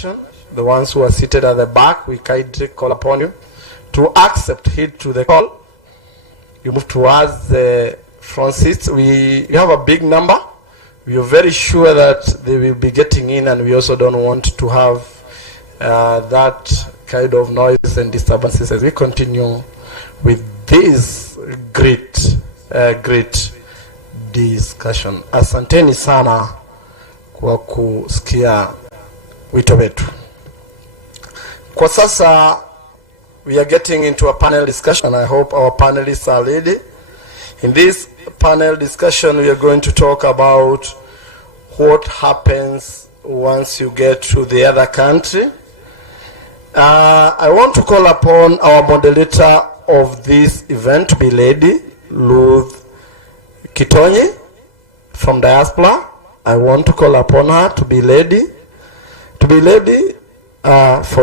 discussion. The ones who are seated at the back, we kindly call upon you to accept heed to the call. You move towards the front seats. We have a big number. We are very sure that they will be getting in, and we also don't want to have that kind of noise and disturbances as we continue with this great discussion. Asanteni sana kwa kusikia wito wetu. Kwa sasa we are getting into a panel discussion. I hope our panelists are ready. In this panel discussion, we are going to talk about what happens once you get to the other country. I want to call upon our moderator of this event to be Lady Ruth Kitonyi from Diaspora. I want to call upon her to be Lady for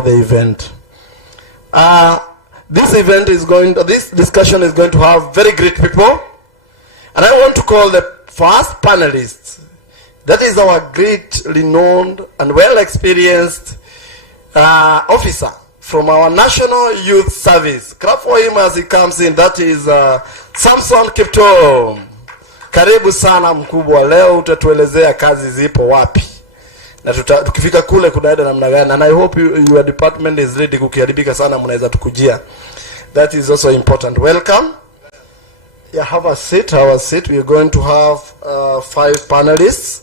the event. This discussion is going to have very great people, and I want to call the first panelist. That is our great, renowned, and well-experienced officer from our National Youth Service. Clap for him as he comes in. That is Samson Kipto. Karibu sana mkubwa, leo utatuelezea kazi zipo wapi. Na tukifika kule kunaenda namna gani. And I hope your department is ready. Kukiharibika sana mnaweza tukujia. That is also important. Welcome. Yeah, have a seat. We are going to have 5 panelists.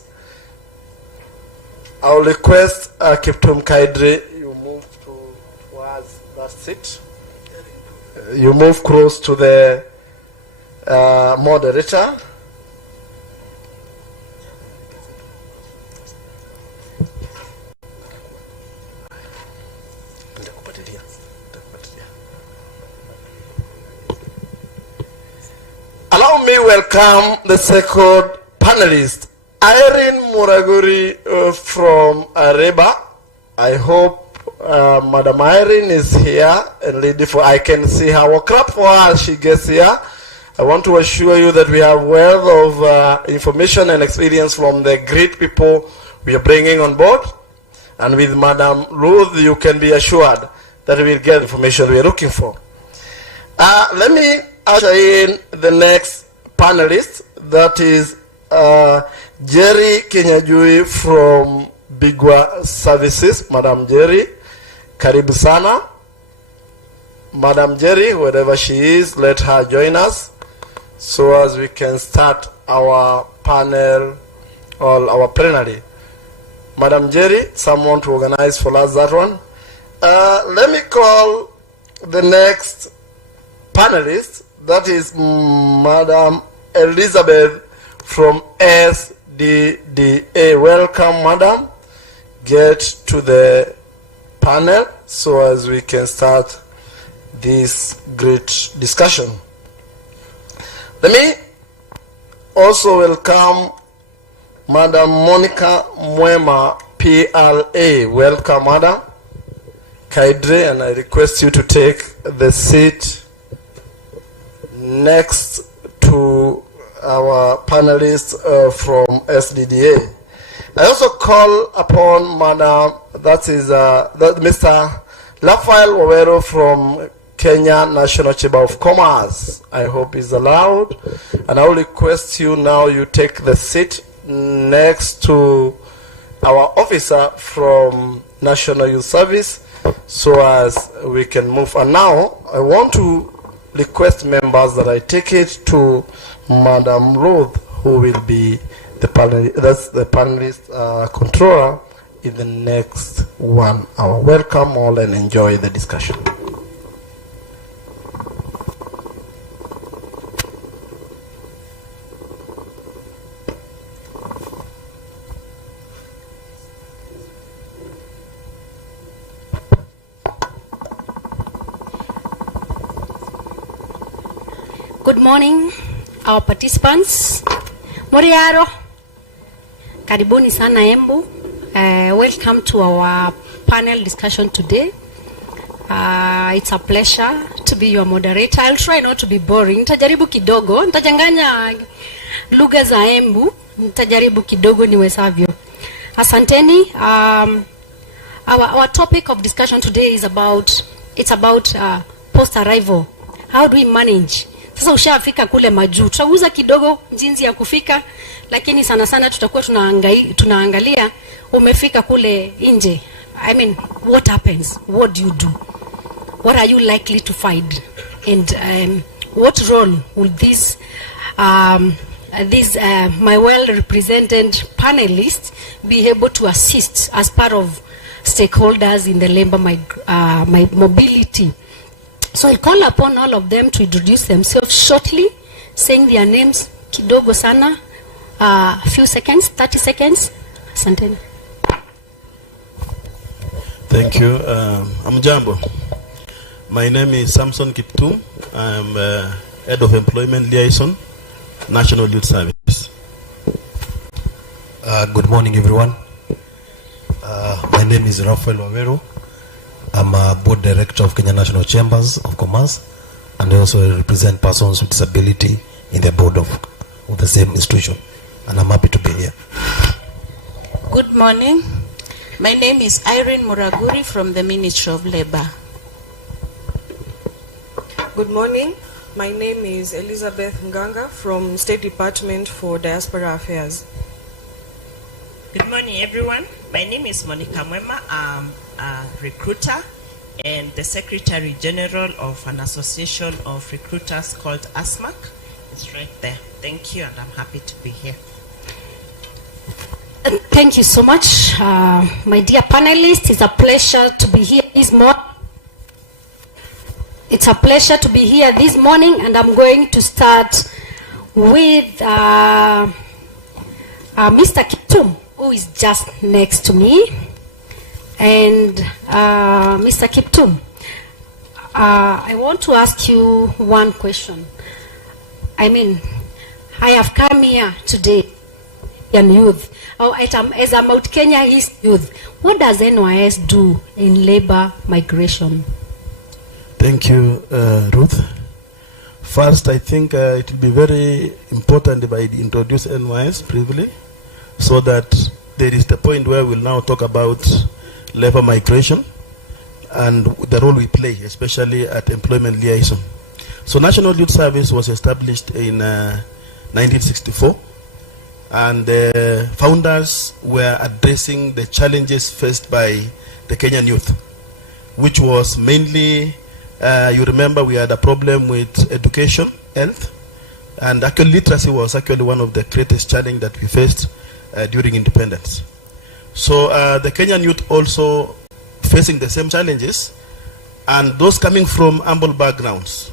I'll request Kiptum Kaidri, you move towards that seat. You move close to the moderator. Allow me welcome the second panelist, Irene Muraguri from Areba. I hope Madam Irene is here and ready for. I can see her. Well, clap for her as she gets here. I want to assure you that we have wealth of information and experience from the great people we are bringing on board. And with Madam Ruth, you can be assured that we will get information we are looking for. Let me usher in the next panelist. That is Jerry Kenyajui from Bigwa Services. Madam Jerry, karibu sana. Madam Jerry, wherever she is, let her join us so as we can start our panel or our plenary. Madam Jerry, someone to organize for us that one. Let me call the next panelist. That is Madam Elizabeth from SDDA. Welcome, Madam. Get to the panel so as we can start this great discussion. Let me also welcome Madam Monica Mwema, PLA. Welcome, Madam Kaidre, and I request you to take the seat next to our panelists from SDDA. I also call upon Madam, Mr. Rafael Wawero from Kenya National Chamber of Commerce. I hope he's allowed. And I will request you now, you take the seat next to our officer from National Youth Service so as we can move. And now I want to request members that I take it to Madam Ruth, who will be the panelist controller in the next 1 hour. Welcome all and enjoy the discussion. Good morning, our participants. Moriaro, karibuni sana Embu. Welcome to our panel discussion today. It's a pleasure to be your moderator. I'll try not to be boring. Nitajaribu kidogo, nitajanganya lugha za Embu. Nitajaribu kidogo niwezavyo. Asanteni. our topic of discussion today is about post arrival. How do we manage? Sasa ushafika kule majuu, tutaguza kidogo jinsi ya kufika, lakini sana sana tutakuwa tunaangalia umefika kule nje. I mean, what happens? What do you do? What are you likely to find? And what role will these my well-represented panelists be able to assist as part of stakeholders in the labor mobility? So I'll call upon all of them to introduce themselves shortly, saying their names kidogo sana, a few seconds, 30 seconds. Asanteni. Thank you. Amjambo. My name is Samson Kiptum. I'm Head of Employment Liaison, National Youth Service. Good morning, everyone. My name is Rafael Wawero. I'm a Board Director of Kenya National Chambers of Commerce, and I also represent persons with disability in the board of the same institution. And I'm happy to be here. Good morning. My name is Irene Muraguri from the Ministry of Labor. Good morning. My name is Elizabeth Nganga from State Department for Diaspora Affairs. Good morning, everyone. My name is Monica Mwema. I'm a recruiter and the Secretary General of an association of recruiters called ASMAC. It's right there. Thank you, and I'm happy to be here. Thank you so much, my dear panelists. It's a pleasure to be here this morning. It's a pleasure to be here this morning, and I'm going to start with Mr. Kiptum, who is just next to me. And Mr. Kiptum, I want to ask you one question. I mean, I have come here today, young youth, as a Mount Kenya East youth. What does NYS do in labor migration? Thank you, Ruth. First, I think it will be very important if I introduce NYS briefly, so that there is the point where we'll now talk about labor migration and the role we play, especially at Employment Liaison. So National Youth Service was established in 1964, and the founders were addressing the challenges faced by the Kenyan youth, which was mainly, you remember we had a problem with education, health, and actually literacy was actually one of the greatest challenges that we faced during independence. So the Kenyan youth also facing the same challenges, and those coming from humble backgrounds.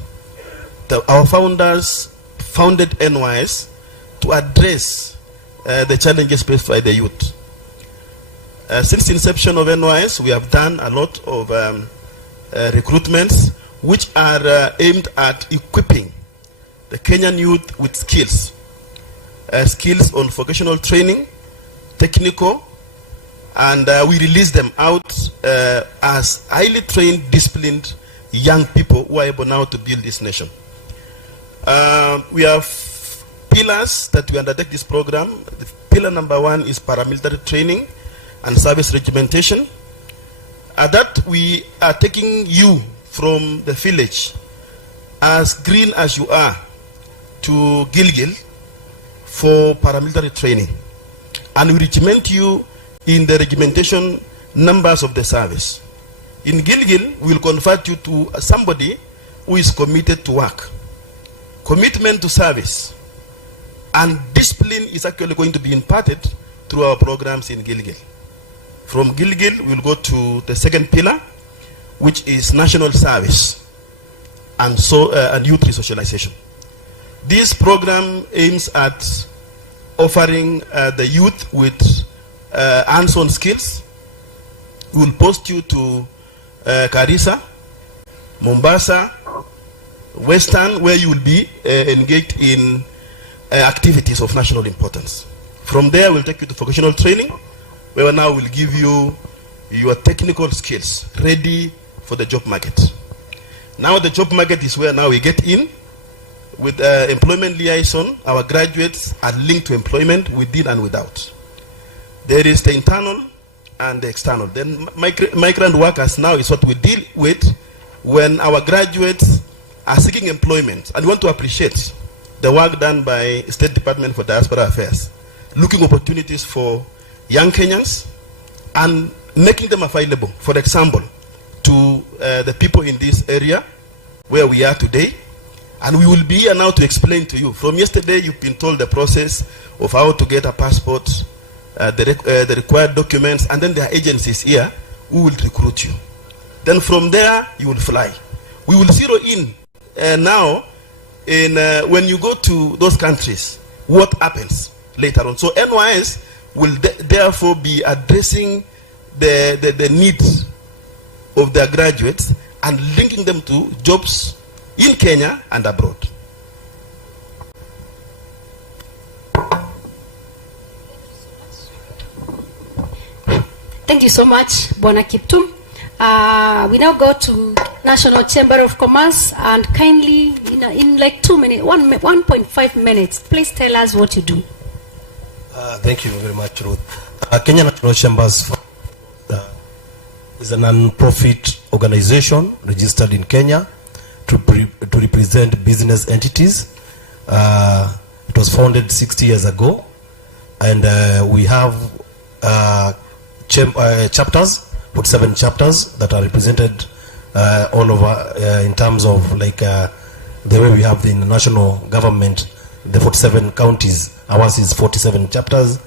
Our founders founded NYS to address the challenges faced by the youth. Since the inception of NYS, we have done a lot of recruitments which are aimed at equipping the Kenyan youth with skills. Skills on vocational training, technical, and we release them out as highly trained, disciplined young people who are able now to build this nation. We have pillars that we undertake this program. The pillar number 1 is paramilitary training and service regimentation. That we are taking you from the village, as green as you are, to Gilgil for paramilitary training. And we regiment you in the regimentation numbers of the service. In Gilgil, we will convert you to somebody who is committed to work. Commitment to service and discipline is actually going to be imparted through our programs in Gilgil. From Gilgil, we'll go to the second pillar, which is national service and youth resocialization. This program aims at offering the youth with hands-on skills. We will post you to Garissa, Mombasa, Western, where you will be engaged in activities of national importance. From there, we'll take you to vocational training, where now we'll give you your technical skills ready for the job market. Now the job market is where now we get in. With employment liaison, our graduates are linked to employment within and without. There is the internal and the external. Then migrant workers now is what we deal with when our graduates are seeking employment. And we want to appreciate the work done by State Department for Diaspora Affairs, looking opportunities for young Kenyans and making them available, for example, to the people in this area where we are today. And we will be here now to explain to you. From yesterday, you've been told the process of how to get a passport, the required documents, and then there are agencies here who will recruit you. Then from there, you will fly. We will zero in now in when you go to those countries, what happens later on. So NYS will therefore be addressing the needs of their graduates and linking them to jobs in Kenya and abroad. Thank you so much, Bwana Kiptum. We now go to National Chamber of Commerce, and kindly, in like 2 minutes, 1.5 minutes, please tell us what you do. Thank you very much, Ruth. Kenya National Chambers is a non-profit organization registered in Kenya to represent business entities. It was founded 60 years ago, and we have chapters, 47 chapters that are represented all over in terms of like the way we have the national government, the 47 counties. Ours is 47 chapters.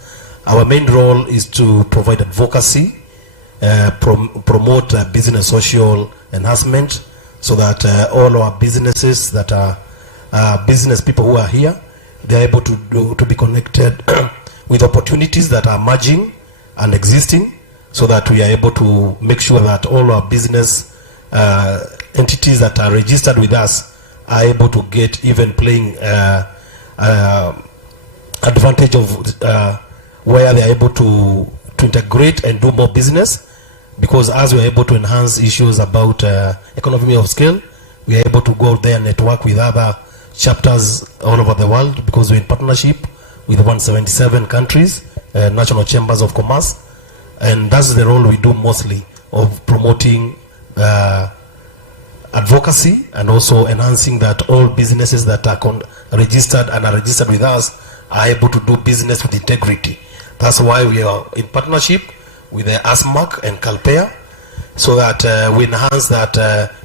Our main role is to provide advocacy, promote business social enhancement, so that all our businesses that are business people who are here, they are able to be connected with opportunities that are emerging and existing, so that we are able to make sure that all our business entities that are registered with us are able to get even playing advantage of where they are able to integrate and do more business. Because as we are able to enhance issues about economy of scale, we are able to go out there and network with other chapters all over the world, because we're in partnership with 177 countries, national chambers of commerce, and that's the role we do mostly, of promoting advocacy and also enhancing that all businesses that are registered and are registered with us are able to do business with integrity. That's why we are in partnership with the ASMAC and CalPEA, so that we enhance that,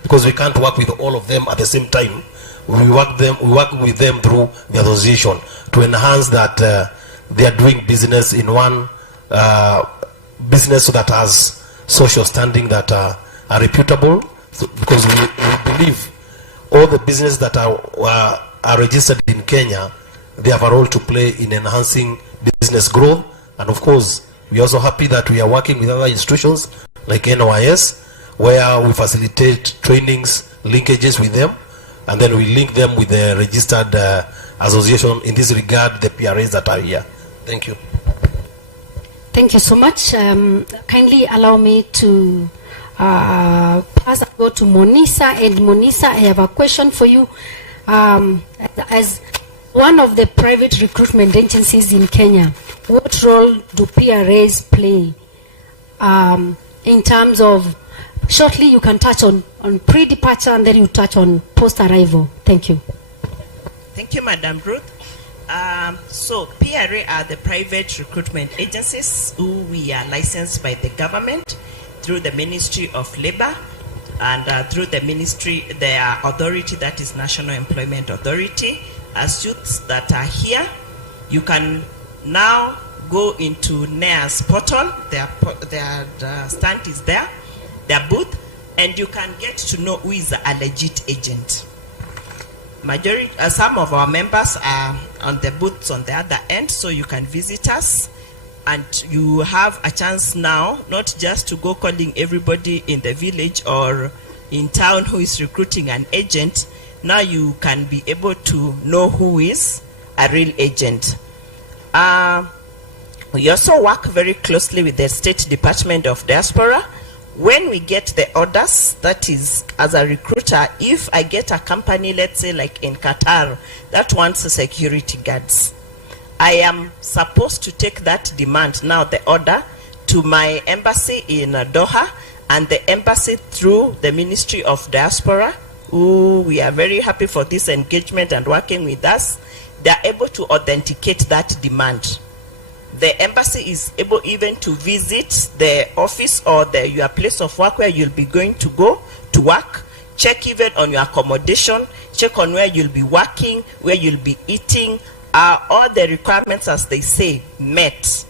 because we can't work with all of them at the same time. We work with them through the association to enhance that they are doing business in one business that has social standing that are reputable, because we believe all the businesses that are registered in Kenya, they have a role to play in enhancing business growth. And of course, we are also happy that we are working with other institutions like NYS, where we facilitate trainings, linkages with them, and then we link them with the registered association. In this regard, the PRAs that are here. Thank you. Thank you so much. Kindly allow me to pass go to Monisa. And Monisa, I have a question for you. As one of the private recruitment agencies in Kenya, what role do PRAs play in terms of, shortly you can touch on pre-departure and then you touch on post-arrival. Thank you. Thank you, Madam Ruth. So PRA are the private recruitment agencies who we are licensed by the government through the Ministry of Labor and through the ministry, their authority, that is National Employment Authority. As youths that are here, you can now go into NEA's portal. Their stand is there, their booth, and you can get to know who is a legit agent. Some of our members are on the booths on the other end, so you can visit us, and you have a chance now not just to go calling everybody in the village or in town who is recruiting an agent. Now you can be able to know who is a real agent. We also work very closely with the State Department of Diaspora. When we get the orders, that is, as a recruiter, if I get a company, let's say like in Qatar, that wants security guards, I am supposed to take that demand, now the order, to my embassy in Doha and the embassy through the Ministry of Diaspora, who we are very happy for this engagement and working with us. They are able to authenticate that demand. The embassy is able even to visit the office or your place of work where you'll be going to go to work, check even on your accommodation, check on where you'll be working, where you'll be eating, all the requirements, as they say, met.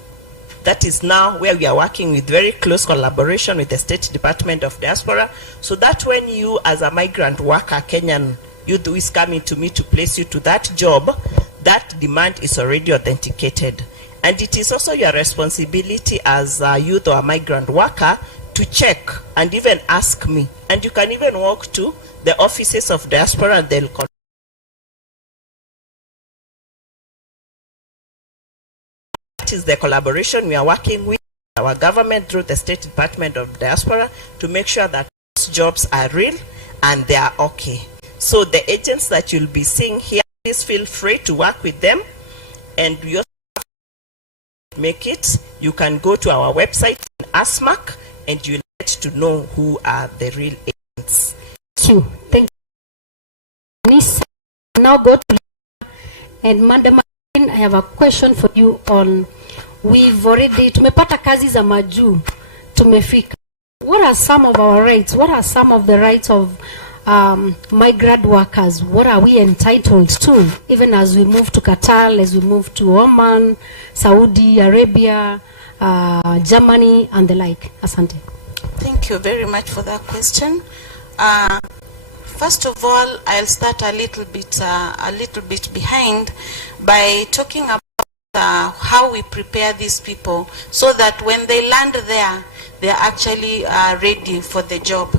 That is now where we are working with very close collaboration with the State Department of Diaspora, so that when you as a migrant worker, Kenyan youth who is coming to me to place you to that job, that demand is already authenticated. And it is also your responsibility as a youth or a migrant worker to check and even ask me. And you can even walk to the offices of Diaspora and they'll connect. That is the collaboration we are working with our government through the State Department of Diaspora to make sure that those jobs are real and they are okay. So the agents that you'll be seeing here, please feel free to work with them. And we also make it, you can go to our website in ASMAC and you'll get to know who are the real agents. Thank you. Thank you. Now go to and Madam, I have a question for you on, we've already, tumepata kazi za majuu, tumefika. What are some of our rights? What are some of the rights of migrant workers? What are we entitled to, even as we move to Qatar, as we move to Oman, Saudi Arabia, Germany, and the like? Asante. Thank you very much for that question. First of all, I'll start a little bit behind by talking about how we prepare these people so that when they land there, they are actually ready for the job.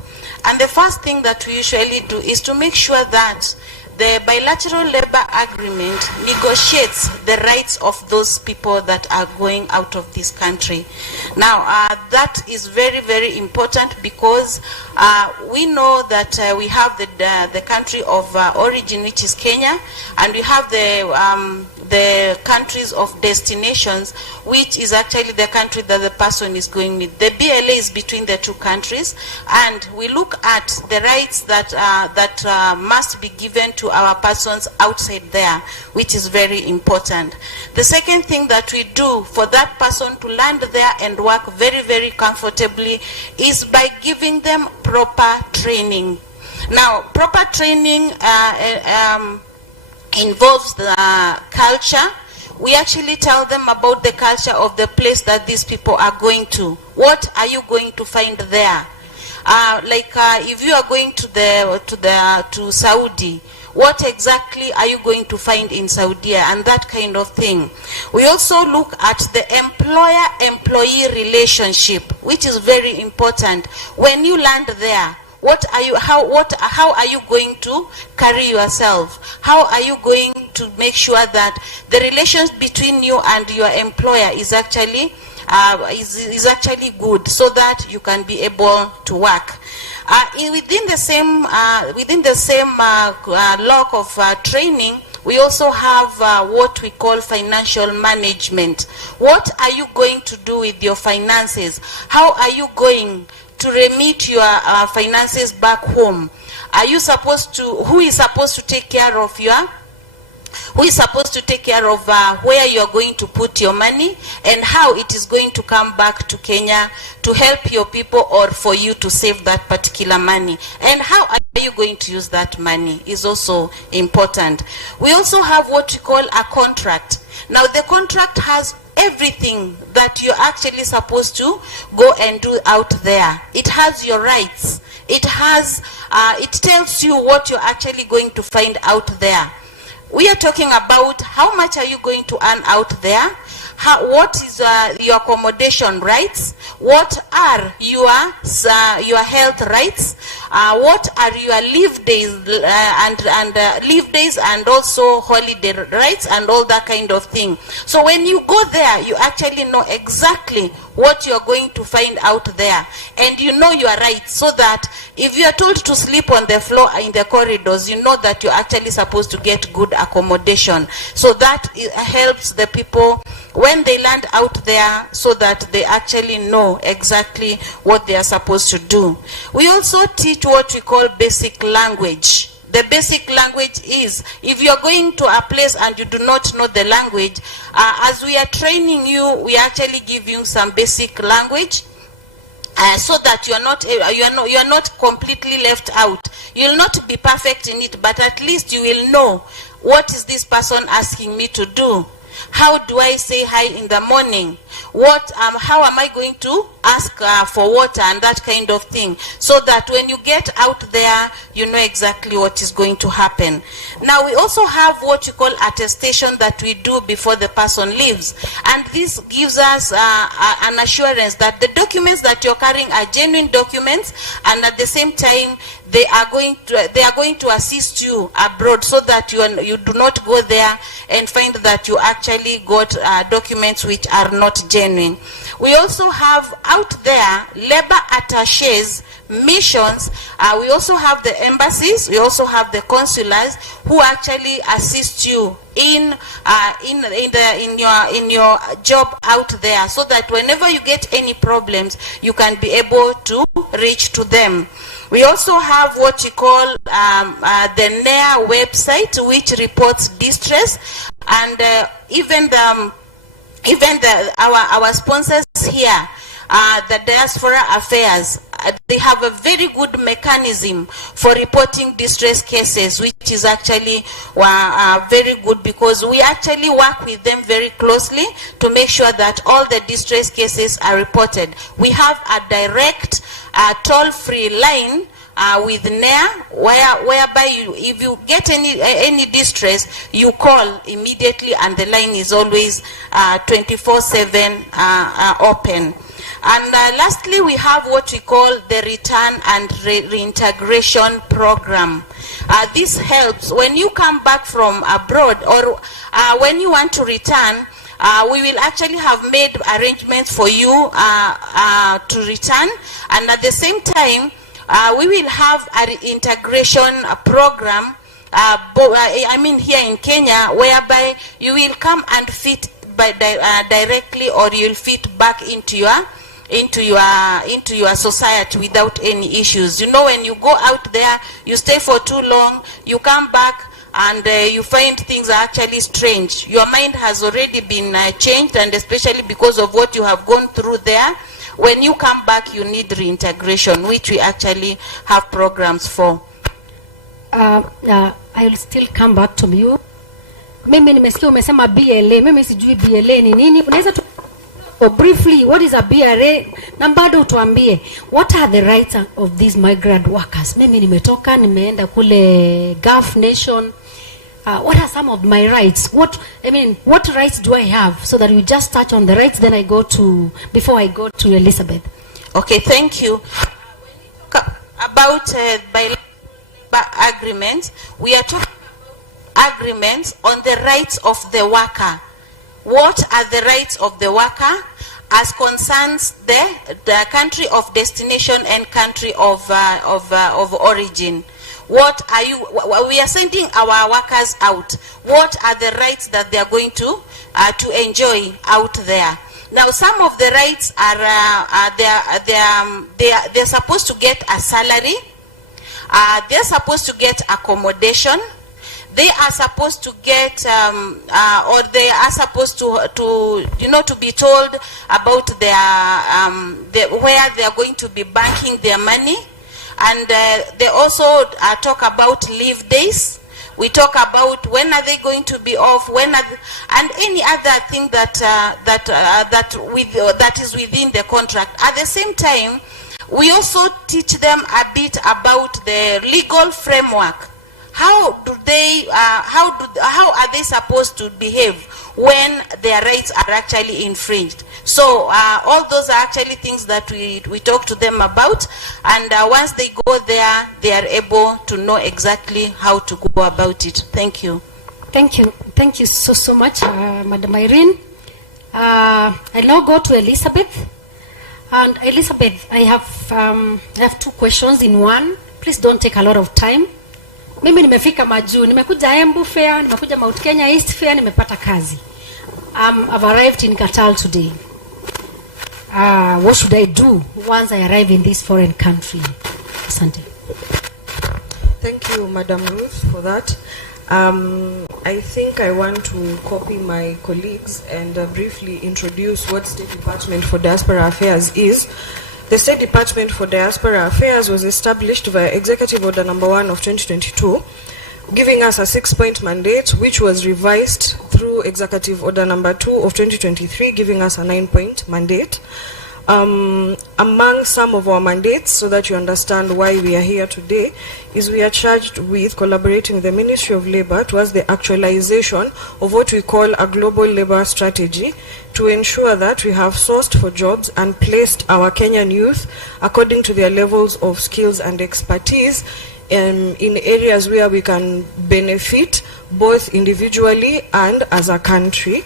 And the first thing that we usually do is to make sure that the bilateral labor agreement negotiates the rights of those people that are going out of this country. Now, that is very, very important because we know that we have the country of origin, which is Kenya, and we have the countries of destinations, which is actually the country that the person is going with. The BLA is between the two countries, and we look at the rights that must be given to our persons outside there, which is very important. The second thing that we do for that person to land there and work very, very comfortably is by giving them proper training. Now, proper training involves the culture. We actually tell them about the culture of the place that these people are going to. What are you going to find there? If you are going to Saudi, what exactly are you going to find in Saudi, and that kind of thing. We also look at the employer-employee relationship, which is very important. When you land there, how are you going to carry yourself? How are you going to make sure that the relations between you and your employer is actually good, so that you can be able to work? Within the same block of training, we also have what we call financial management. What are you going to do with your finances? How are you going to remit your finances back home? Are you supposed to, who is supposed to take care of where you are going to put your money and how it is going to come back to Kenya to help your people or for you to save that particular money? And how are you going to use that money is also important. We also have what we call a contract. Now, the contract has everything that you're actually supposed to go and do out there. It has your rights. It tells you what you're actually going to find out there. We are talking about how much are you going to earn out there, what is your accommodation rights, what are your health rights, what are your leave days and also holiday rights and all that kind of thing. So when you go there, you actually know exactly what you are going to find out there, and you know your rights, so that if you are told to sleep on the floor in the corridors, you know that you're actually supposed to get good accommodation. So that helps the people when they land out there, so that they actually know exactly what they are supposed to do. We also teach what we call basic language. The basic language is, if you are going to a place and you do not know the language, as we are training you, we actually give you some basic language, so that you are not completely left out. You will not be perfect in it, but at least you will know, what is this person asking me to do? How do I say hi in the morning? How am I going to ask for water and that kind of thing, so that when you get out there, you know exactly what is going to happen. Now, we also have what you call attestation that we do before the person leaves, and this gives us an assurance that the documents that you're carrying are genuine documents, and at the same time, they are going to assist you abroad, so that you do not go there and find that you actually got documents which are not genuine. We also have out there labor attaches, missions. We also have the embassies. We also have the consulars who actually assist you in your job out there, so that whenever you get any problems, you can be able to reach to them. We also have what you call the NEA website, which reports distress, and even our sponsors here, the Diaspora Affairs, they have a very good mechanism for reporting distress cases, which is actually very good, because we actually work with them very closely to make sure that all the distress cases are reported. We have a direct toll-free line with NEA, whereby if you get any distress, you call immediately, and the line is always 24/7 open. And lastly, we have what we call the return and reintegration program. This helps when you come back from abroad, or when you want to return. We will actually have made arrangements for you to return, and at the same time, we will have an integration program, here in Kenya, whereby you will come and fit directly, or you will fit back into your society without any issues. You know, when you go out there, you stay for too long, you come back, and you find things are actually strange. Your mind has already been changed, and especially because of what you have gone through there. When you come back, you need reintegration, which we actually have programs for. I will still come back to you. Mimi nimesikia umesema BLA. Mimi sijui BLA ni nini. Unaweza tu briefly, what is a BLA? Na bado utuambie, what are the rights of these migrant workers? Mimi nimetoka, nimeenda kule Gulf nation. What are some of my rights? What rights do I have? So that we just touch on the rights, then before I go to Elizabeth. Okay, thank you. When you talk about bilateral agreements, we are talking about agreements on the rights of the worker. What are the rights of the worker as concerns the country of destination and country of origin? What are we are sending our workers out. What are the rights that they are going to enjoy out there? Now, some of the rights are they're supposed to get a salary. They're supposed to get accommodation. They are supposed to get, or they are supposed to be told about where they are going to be banking their money. And they also talk about leave days. We talk about when are they going to be off, and any other thing that is within the contract. At the same time, we also teach them a bit about the legal framework. How are they supposed to behave when their rights are actually infringed? So all those are actually things that we talk to them about, and once they go there, they are able to know exactly how to go about it. Thank you. Thank you so much, Madam Irene. I'll now go to Elizabeth. And Elizabeth, I have two questions in one. Please don't take a lot of time. Mimi nimefika Majuu, nimekuja Embu Fair, nimekuja Mount Kenya East Fair, nimepata kazi. I've arrived in Qatar today. What should I do once I arrive in this foreign country? Asante. Thank you, Madam Ruth, for that. I think I want to copy my colleagues and briefly introduce what State Department for Diaspora Affairs is. The State Department for Diaspora Affairs was established via Executive Order Number 1 of 2022, giving us a 6-point mandate, which was revised through Executive Order Number 2 of 2023, giving us a 9-point mandate. Among some of our mandates, so that you understand why we are here today, is we are charged with collaborating with the Ministry of Labour towards the actualization of what we call a global labour strategy to ensure that we have sourced for jobs and placed our Kenyan youth according to their levels of skills and expertise in areas where we can benefit both individually and as a country.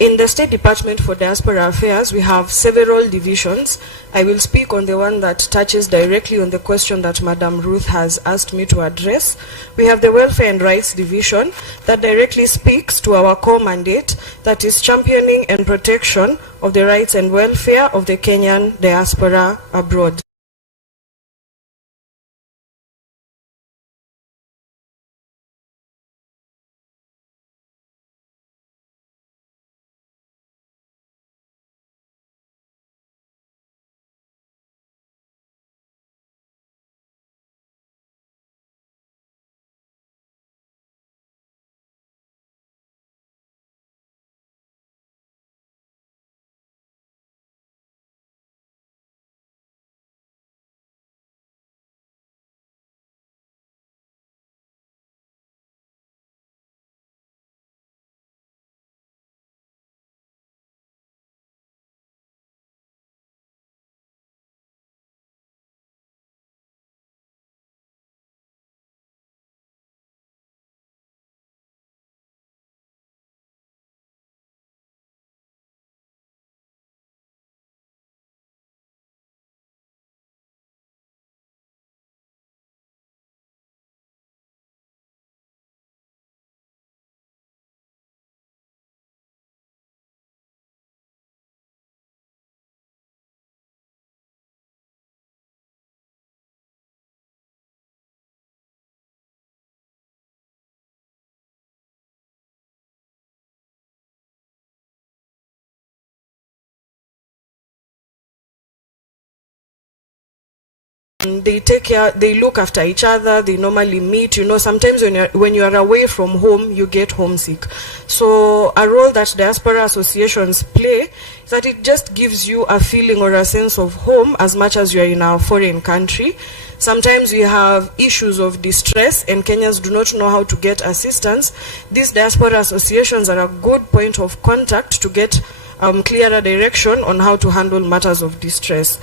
In the State Department for Diaspora Affairs, we have several divisions. I will speak on the one that touches directly on the question that Madam Ruth has asked me to address. We have the Welfare and Rights Division that directly speaks to our core mandate, that is championing and protection of the rights and welfare of the Kenyan diaspora abroad. They take care, they look after each other, they normally meet. You know, sometimes when you are away from home, you get homesick. So a role that diaspora associations play is that it just gives you a feeling or a sense of home as much as you are in a foreign country. Sometimes we have issues of distress and Kenyans do not know how to get assistance. These diaspora associations are a good point of contact to get clearer direction on how to handle matters of distress.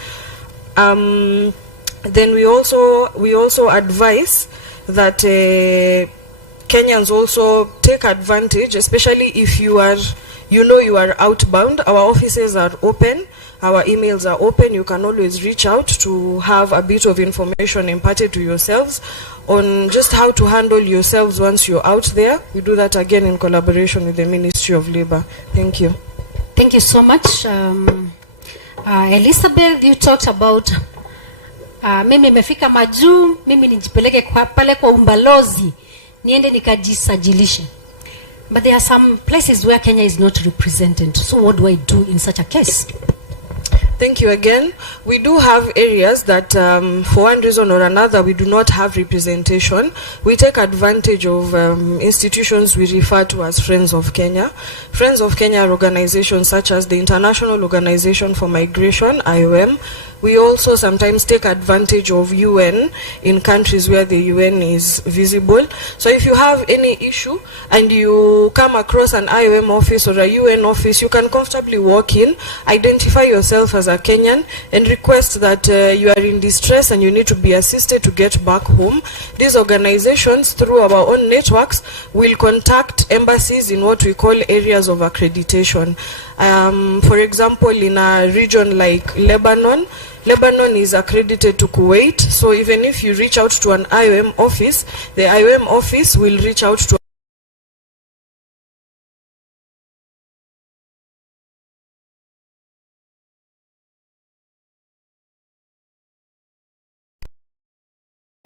Then we also advise that Kenyans also take advantage, especially if you are outbound. Our offices are open, our emails are open. You can always reach out to have a bit of information imparted to yourselves on just how to handle yourselves once you're out there. We do that again in collaboration with the Ministry of Labour. Thank you. Thank you so much. Elizabeth, you talked about mimi nimefika majuu, mimi nijipeleke pale kwa umbalozi, niende nikajisajilishe. But there are some places where Kenya is not represented. So what do I do in such a case? Thank you again. We do have areas that for one reason or another we do not have representation. We take advantage of institutions we refer to as Friends of Kenya. Friends of Kenya are organizations such as the International Organization for Migration, IOM. We also sometimes take advantage of UN in countries where the UN is visible. So if you have any issue and you come across an IOM office or a UN office, you can comfortably walk in, identify yourself as a Kenyan and request that you are in distress and you need to be assisted to get back home. These organizations, through our own networks, will contact embassies in what we call areas of accreditation. For example, in a region like Lebanon is accredited to Kuwait. So even if you reach out to an IOM office, the IOM office will reach out to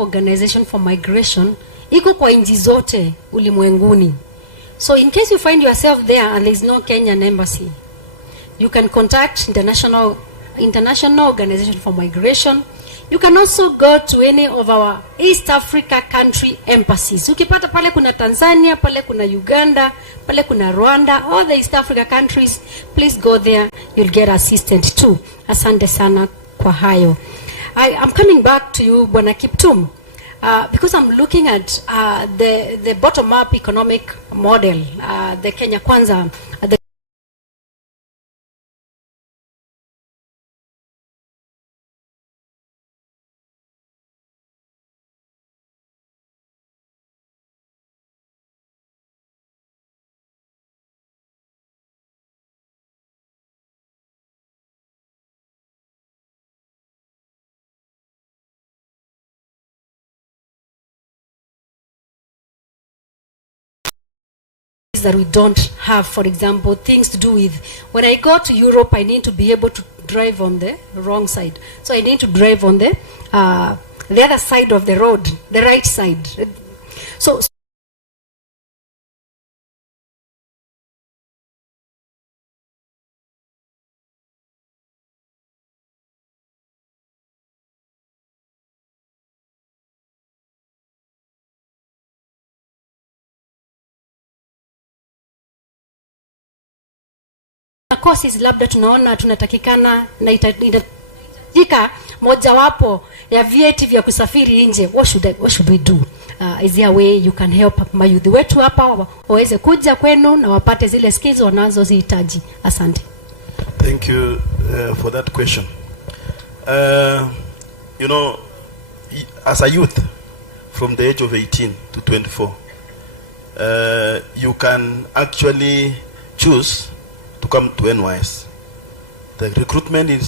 Organization for Migration iko kwa nchi zote ulimwenguni. So in case you find yourself there and there is no Kenyan embassy, you can contact International Organization for Migration. You can also go to any of our East Africa country embassies. Ukipata pale kuna Tanzania, pale kuna Uganda, pale kuna Rwanda, all the East Africa countries, please go there, you'll get assistance too. Asante sana kwa hayo. I'm coming back to you, Bwana Kiptum, because I'm looking at the bottom-up economic model, the Kenya Kwanza, that we don't have, for example, things to do with, when I go to Europe, I need to be able to drive on the wrong side. So I need to drive on the other side of the road, the right side. So courses labda tunaona tunatakikana na inahitajika mojawapo ya vyeti vya kusafiri nje. What should we do? Is there a way you can help mayouth wetu hapa waweze kuja kwenu na wapate zile skills wanazozihitaji? Asante. Thank you for that question. You know, as a youth from the age of 18 to 24, you can actually choose to come to NYS. The recruitment is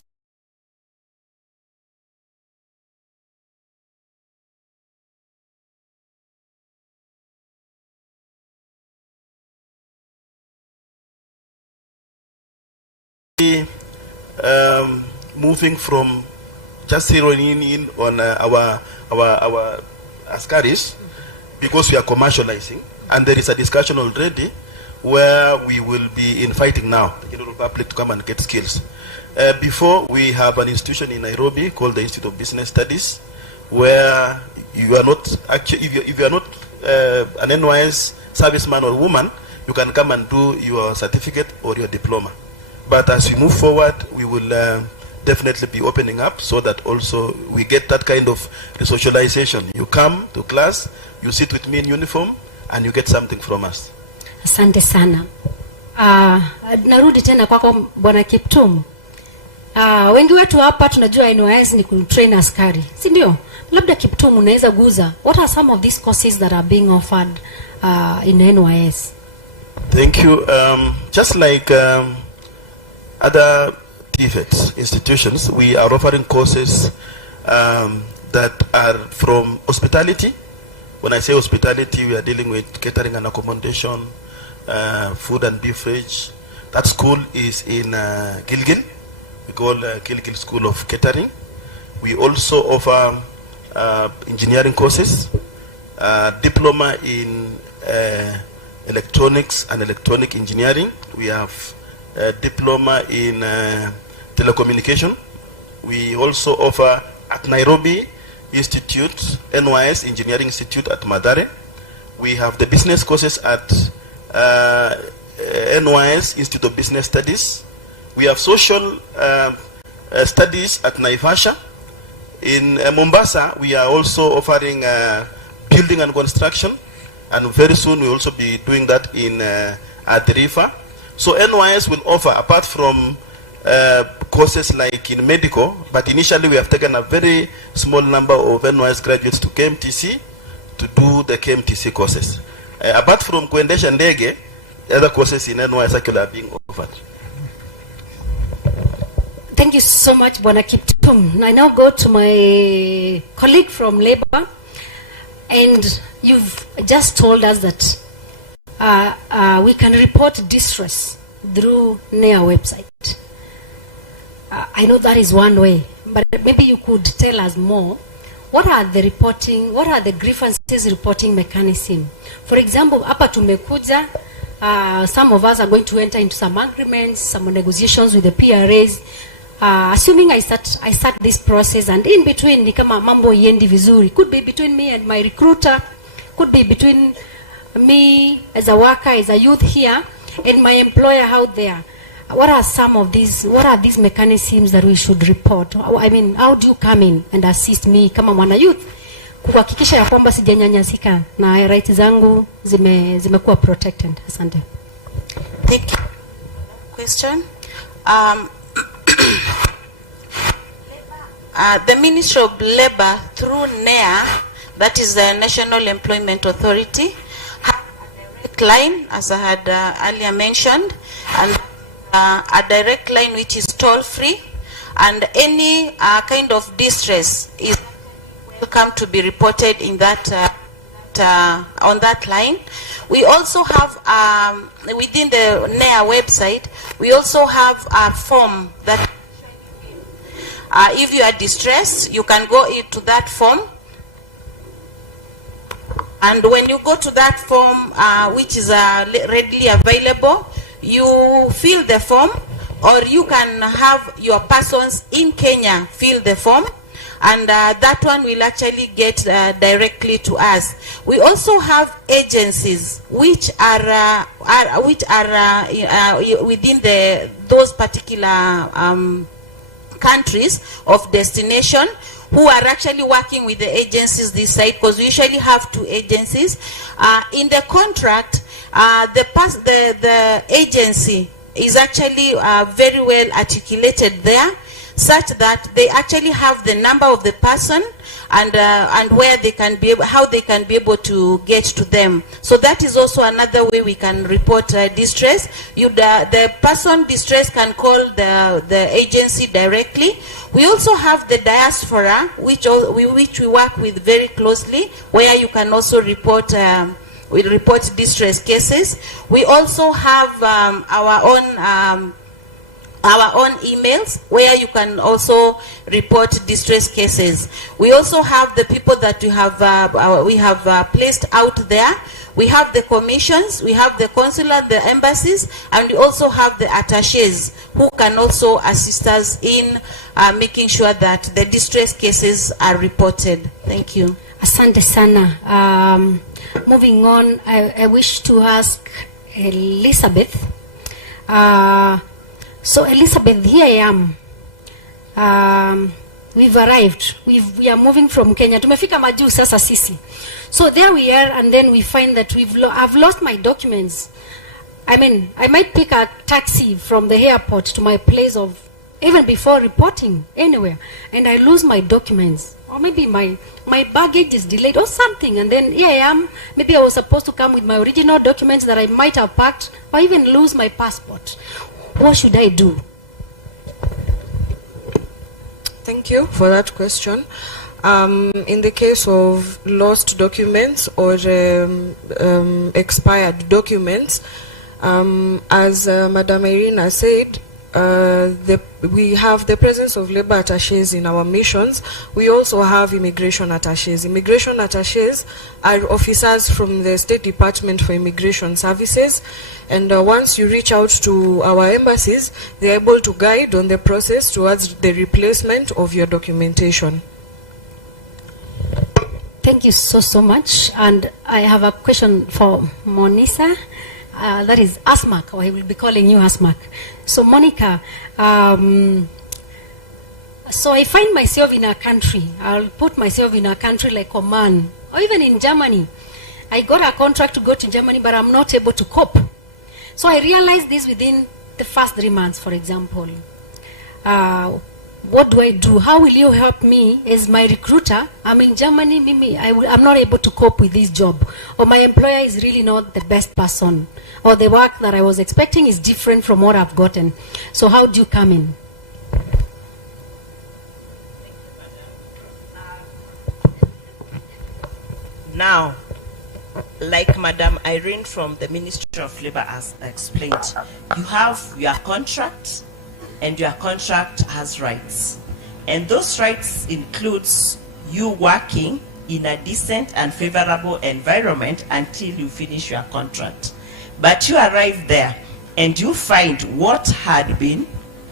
moving from just zeroing in on our askaris, because we are commercializing, and there is a discussion already where we will be inviting now the general public to come and get skills. Before, we have an institution in Nairobi called the Institute of Business Studies, where you are not actually, if you are not an NYS serviceman or woman, you can come and do your certificate or your diploma. But as we move forward, we will definitely be opening up so that also we get that kind of resocialization. You come to class, you sit with me in uniform, and you get something from us. Asante sana. Narudi tena kwako Bwana Kiptum. Wengi wetu hapa tunajua NYS ni kutrain askari, si ndio? Labda Kiptum unaweza guza, what are some of these courses that are being offered in NYS? Thank you. Just like other TVET institutions, we are offering courses that are from hospitality. When I say hospitality, we are dealing with catering and accommodation, food and beverage. That school is in Gilgil. We call Gilgil School of Catering. We also offer engineering courses, diploma in electronics and electronic engineering. We have a diploma in telecommunication. We also offer at Nairobi Institute, NYS Engineering Institute at Mathare. We have the business courses at NYS Institute of Business Studies. We have social studies at Naivasha. In Mombasa, we are also offering building and construction, and very soon we will also be doing that in Adrifa. So NYS will offer, apart from courses like in medical, but initially we have taken a very small number of NYS graduates to KMTC to do the KMTC courses. Apart from kuendesha ndege, other courses in NYS actually are being offered. Thank you so much, Bwana Kiptum. I now go to my colleague from Labour, and you've just told us that we can report distress through NEA website. I know that is one way, but maybe you could tell us more. what are the grievances reporting mechanism? For example, hapa tumekuja, some of us are going to enter into some agreements, some negotiations with the PRAs. Assuming I start this process, and in between ni kama mambo yendi vizuri, could be between me and my recruiter, could be between me as a worker, as a youth here, and my employer out there. What are these mechanisms that we should report? I mean, how do you come in and assist me kama mwana youth kuhakikisha ya kwamba sijanyanyasika na rights zangu zimekuwa protected? Asante. Thank you. Question. The Ministry of Labor through NEA, that is the National Employment Authority, has a direct line, as I had earlier mentioned, and a direct line which is toll-free, and any kind of distress is welcome to be reported in that on that line. We also have within the NEA website, we also have a form that if you are distressed, you can go into that form, and when you go to that form, which is readily available, you fill the form, or you can have your persons in Kenya fill the form, and that one will actually get directly to us. We also have agencies which are within those particular countries of destination, who are actually working with the agencies this side, because we usually have two agencies. In the contract, the agency is actually very well articulated there, such that they actually have the number of the person and where they can be, how they can be able to get to them. So that is also another way we can report distress. The person distress can call the agency directly. We also have the diaspora, which we work with very closely, where you can also report. We report distress cases. We also have our own emails where you can also report distress cases. We also have the people that we have placed out there. We have the commissions, we have the consular, the embassies, and we also have the attaches who can also assist us in making sure that the distress cases are reported. Thank you. Asante sana. Moving on, I wish to ask Elizabeth. So Elizabeth, here I am. We've arrived. We are moving from Kenya. Tumefika majuu sasa sisi. So there we are, and then we find that I've lost my documents. I mean, I might pick a taxi from the airport to my place of, even before reporting anywhere, and I lose my documents. Or maybe my baggage is delayed or something, and then here I am. Maybe I was supposed to come with my original documents that I might have packed, or even lose my passport. What should I do? Thank you for that question. In the case of lost documents or expired documents, as Madam Irina said, we have the presence of labor attaches in our missions. We also have immigration attaches. Immigration attaches are officers from the State Department for Immigration Services, and once you reach out to our embassies, they are able to guide on the process towards the replacement of your documentation. Thank you so much. And I have a question for Monisa. That is Asmak, or I will be calling you Asmak. So Monica, so I find myself in a country, I'll put myself in a country like Oman, or even in Germany. I got a contract to go to Germany, but I'm not able to cope. So I realized this within the first 3 months, for example. What do I do? How will you help me as my recruiter? I'm in Germany, I'm not able to cope with this job. Or my employer is really not the best person. Or the work that I was expecting is different from what I've gotten. So how do you come in? Now, like Madam Irene from the Ministry of Labor has explained, you have your contract, and your contract has rights. And those rights includes you working in a decent and favorable environment until you finish your contract. But you arrive there and you find what had been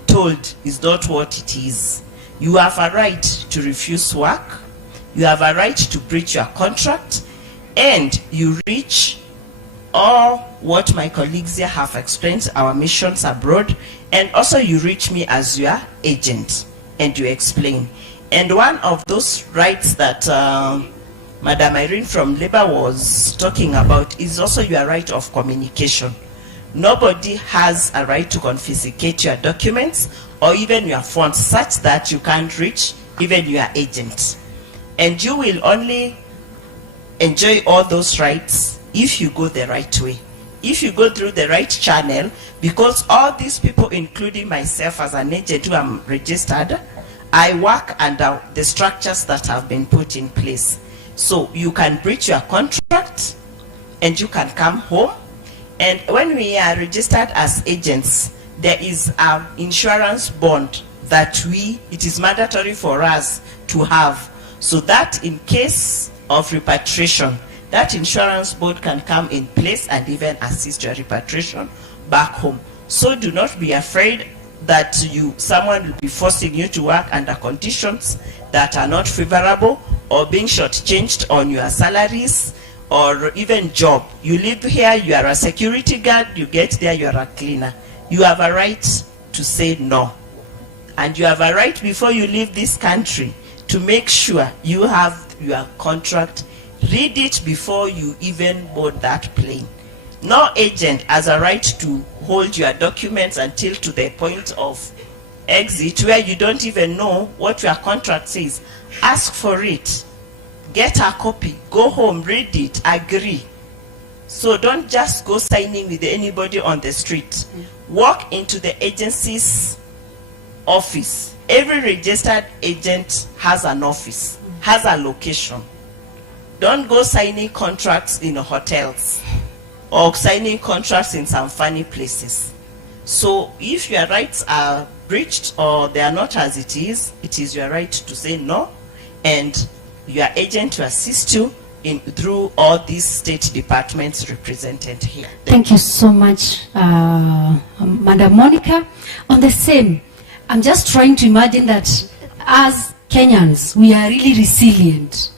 told is not what it is. You have a right to refuse work, you have a right to breach your contract, and you reach all what my colleagues here have explained, our missions abroad, and also you reach me as your agent and you explain. And one of those rights that Madam Irene from Labour was talking about is also your right of communication. Nobody has a right to confiscate your documents or even your phones such that you can't reach even your agent. And you will only enjoy all those rights if you go the right way, if you go through the right channel, because all these people, including myself as an agent who am registered, I work under the structures that have been put in place. So you can breach your contract and you can come home. And when we are registered as agents, there is an insurance bond that it is mandatory for us to have, so that in case of repatriation, that insurance board can come in place and even assist your repatriation back home. So do not be afraid that someone will be forcing you to work under conditions that are not favorable, or being shortchanged on your salaries or even job. You live here, you are a security guard, you get there, you are a cleaner. You have a right to say no. And you have a right before you leave this country to make sure you have your contract. Read it before you even board that plane. No agent has a right to hold your documents until to the point of exit where you don't even know what your contract says. Ask for it. Get a copy. Go home, read it, agree. So don't just go signing with anybody on the street. Walk into the agency's office. Every registered agent has an office, has a location. Don't go signing contracts in hotels or signing contracts in some funny places. So if your rights are breached or they are not as it is your right to say no, and your agent to assist you through all these state departments represented here. Thank you so much, Madam Monica. On the same, I'm just trying to imagine that as Kenyans, we are really resilient.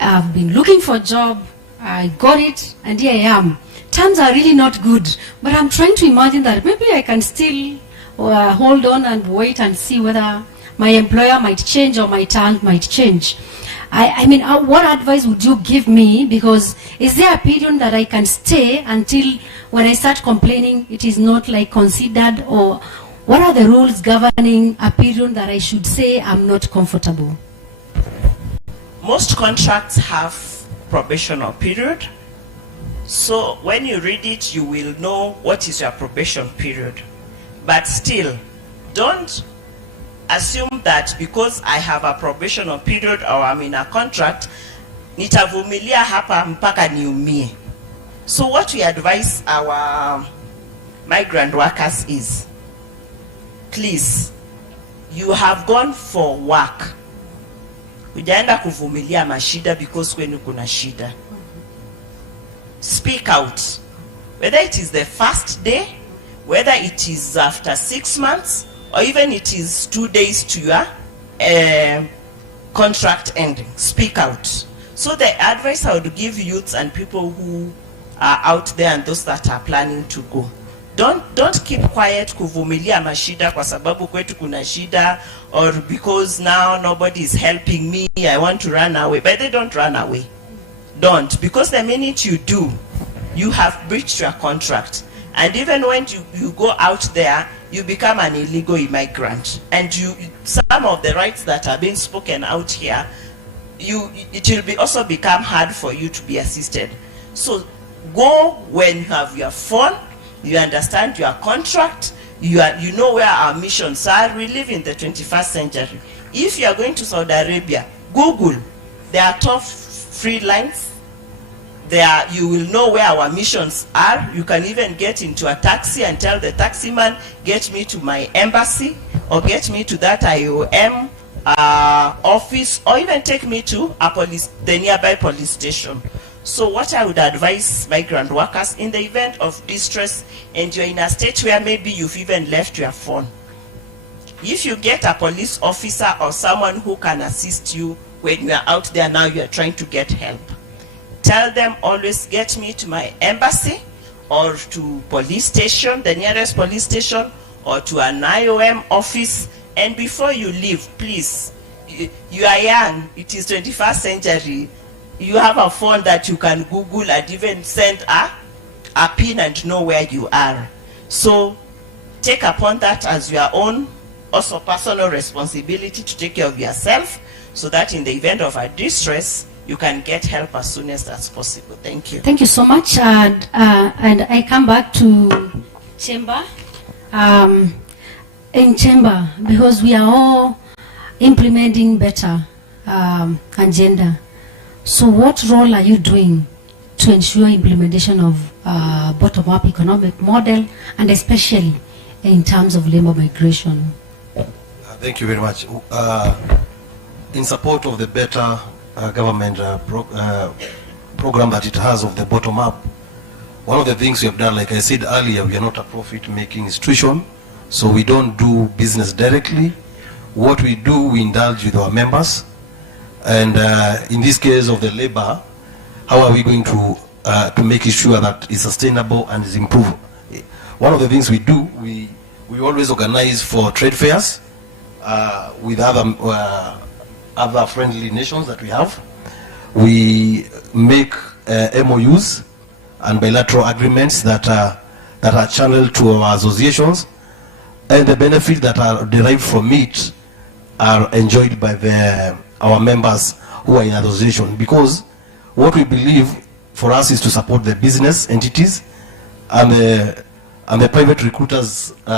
I've been looking for a job, I got it, and here I am. Times are really not good, but I'm trying to imagine that maybe I can still hold on and wait and see whether my employer might change or my terms might change. I mean, what advice would you give me? Because is there a period that I can stay until when I start complaining it is not like considered, or what are the rules governing a period that I should say I'm not comfortable? Most contracts have probational period. So when you read it, you will know what is your probation period. But still, don't assume that because I have a probational period or I'm in a contract, nitavumilia hapa mpaka niumie. So what we advise our migrant workers is, please, you have gone for work. Hujaenda kuvumilia mashida because kwenu kuna shida. Speak out. Whether it is the first day, whether it is after 6 months, or even it is 2 days to your contract ending. Speak out. So the advice I would give youths and people who are out there and those that are planning to go, don't keep quiet kuvumilia mashida kwa sababu kwetu kuna shida, or because now nobody is helping me, I want to run away. But they don't run away. Don't, because the minute you do, you have breached your contract. And even when you go out there, you become an illegal immigrant. And some of the rights that are being spoken out here, it will also become hard for you to be assisted. So go when you have your phone, you understand your contract, you know where our missions are. We live in the 21st century. If you are going to Saudi Arabia, Google. There are top free lines. There you will know where our missions are. You can even get into a taxi and tell the taxi man, get me to my embassy or get me to that IOM office, or even take me to the nearby police station. So what I would advise migrant workers, in the event of distress and you're in a state where maybe you've even left your phone, if you get a police officer or someone who can assist you when you are out there now, you are trying to get help, tell them always get me to my embassy or to police station, the nearest police station, or to an IOM office. And before you leave, please, you are young, it is 21st century, you have a phone that you can Google and even send a pin and know where you are. So take upon that as your own also personal responsibility to take care of yourself, so that in the event of a distress, you can get help as soon as that's possible. Thank you. Thank you so much. And I come back to Chamber. In Chamber, because we are all implementing better agenda. So what role are you doing to ensure implementation of bottom-up economic model, and especially in terms of labor migration? Thank you very much. In support of the better government program that it has of the bottom-up, one of the things we have done, like I said earlier, we are not a profit-making institution, so we don't do business directly. What we do, we indulge with our members. And in this case of the labor, how are we going to make sure that it's sustainable and is improved? One of the things we do, we always organize for trade fairs with other friendly nations that we have. We make MOUs and bilateral agreements that are channeled to our associations, and the benefits that are derived from it are enjoyed by our members who are in association. Because what we believe for us is to support the business entities and the private recruiters who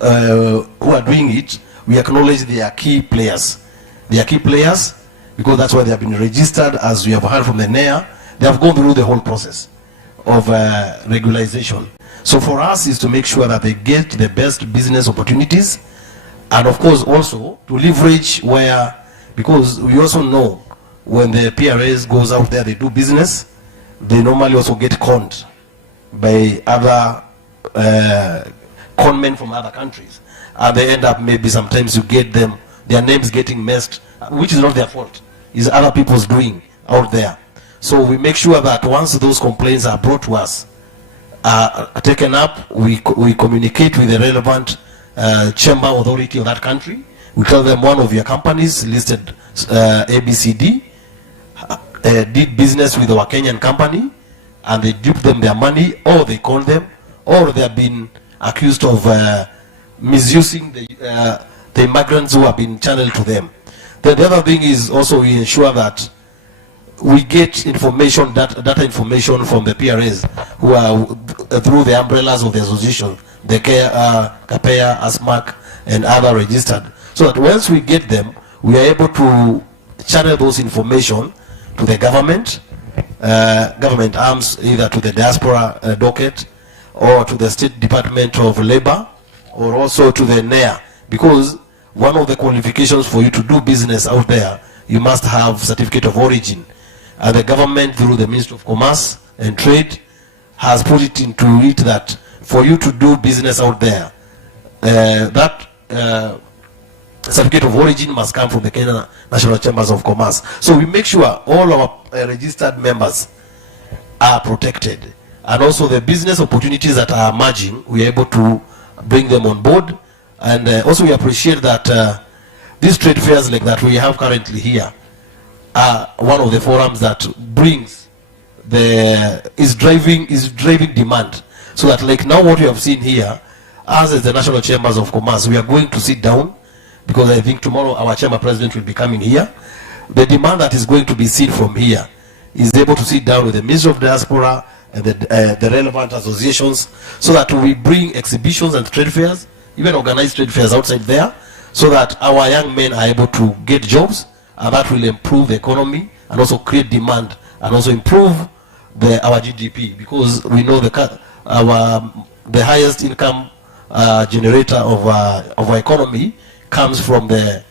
are doing it. We acknowledge they are key players. They are key players because that's why they have been registered, as we have heard from the NEA. They have gone through the whole process of regularization. So for us is to make sure that they get the best business opportunities, and of course also to leverage where, because we also know when the PRAs goes out there, they do business, they normally also get conned by other conmen from other countries, and they end up, maybe sometimes you get them, their names getting messed, which is not their fault, it's other people's doing out there. So we make sure that once those complaints are brought to us, taken up, we communicate with the relevant chamber authority of that country. We tell them one of your companies listed ABCD did business with our Kenyan company, and they duped them their money, or they conned them, or they have been accused of misusing the immigrants who have been channeled to them. The other thing is also we ensure that we get information, data information from the PRAs who are through the umbrellas of the association, the CAPEA, ASMAC, and other registered, so that once we get them, we are able to channel those information to the government arms, either to the diaspora docket, or to the State Department of Labor, or also to the NEA, because one of the qualifications for you to do business out there, you must have certificate of origin. And the government, through the Ministry of Commerce and Trade, has put it into it that for you to do business out there, that certificate of origin must come from the Kenya National Chambers of Commerce. So we make sure all our registered members are protected, and also the business opportunities that are emerging, we are able to bring them on board. And also we appreciate that these trade fairs like that we have currently here are one of the forums that brings is driving demand. So that, like now what we have seen here, us as the National Chambers of Commerce, we are going to sit down, because I think tomorrow our chamber president will be coming here. The demand that is going to be seen from here is able to sit down with the Ministry of Diaspora and the relevant associations, so that we bring exhibitions and trade fairs, even organize trade fairs outside there, so that our young men are able to get jobs, and that will improve the economy and also create demand and also improve our GDP, because we know the highest income generator of our economy comes from the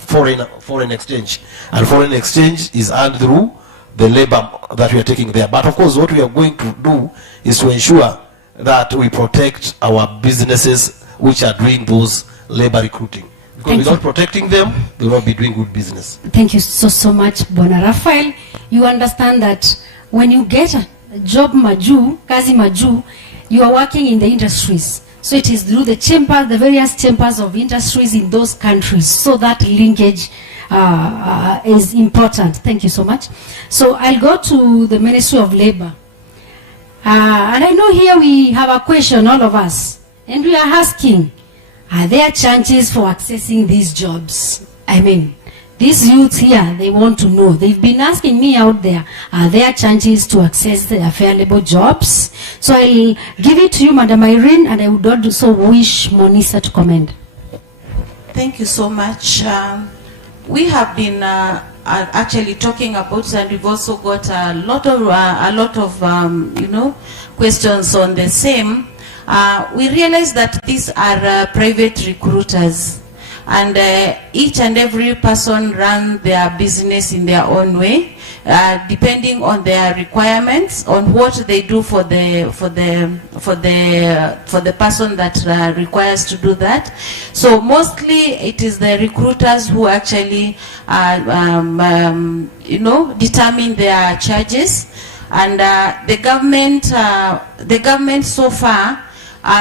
foreign exchange, and foreign exchange is earned through the labor that we are taking there. But of course, what we are going to do is to ensure that we protect our businesses which are doing those labor recruiting. Because without protecting them, they will not be doing good business. Thank you so much, Bwana Raphael. You understand that when you get a job maju, kazi maju, you are working in the industries. So it is through the chamber, the various chambers of industries in those countries. So that linkage is important. Thank you so much. So I'll go to the Ministry of Labor. And I know here we have a question, all of us. And we are asking, are there chances for accessing these jobs? I mean, these youths here, they want to know. They've been asking me out there, are there chances to access the available jobs? So I'll give it to you, Madam Irene, and I would also wish Monisa to comment. Thank you so much. We have been actually talking about, and we've also got a lot of questions on the same. We realize that these are private recruiters, and each and every person run their business in their own way, depending on their requirements, on what they do for the person that requires to do that. So mostly it is the recruiters who actually determine their charges, and the government so far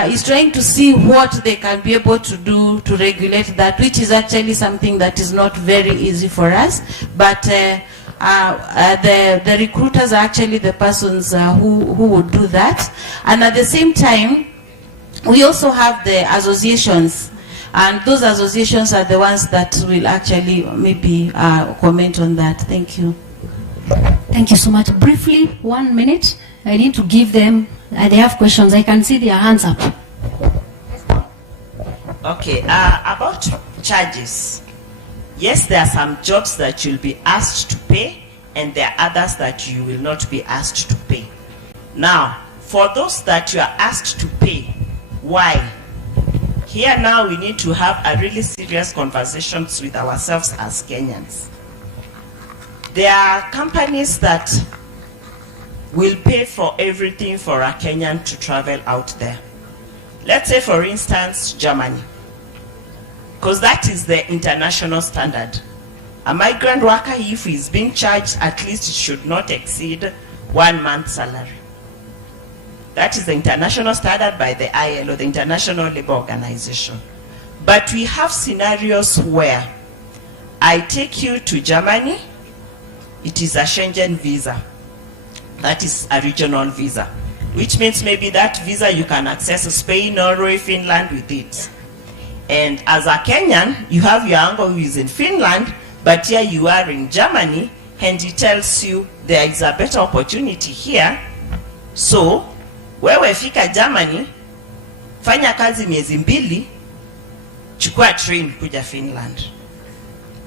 is trying to see what they can be able to do to regulate that, which is actually something that is not very easy for us. But the recruiters are actually the persons who would do that. And at the same time, we also have the associations, and those associations are the ones that will actually maybe comment on that. Thank you. Thank you so much. Briefly, 1 minute. I need to give them, they have questions. I can see their hands up. Okay, about charges. Yes, there are some jobs that you'll be asked to pay, and there are others that you will not be asked to pay. Now, for those that you are asked to pay, why? Here now we need to have a really serious conversations with ourselves as Kenyans. There are companies that will pay for everything for a Kenyan to travel out there. Let's say, for instance, Germany, because that is the international standard. A migrant worker, if he is being charged, at least it should not exceed 1 month's salary. That is the international standard by the ILO, the International Labour Organization. But we have scenarios where I take you to Germany, it is a Schengen visa. That is a regional visa, which means maybe that visa you can access Spain, Norway, Finland with it. And as a Kenyan, you have your uncle who is in Finland, but here you are in Germany, and he tells you there is a better opportunity here. So, wewe fika Germany, fanya kazi miezi mbili, chukua train kuja Finland.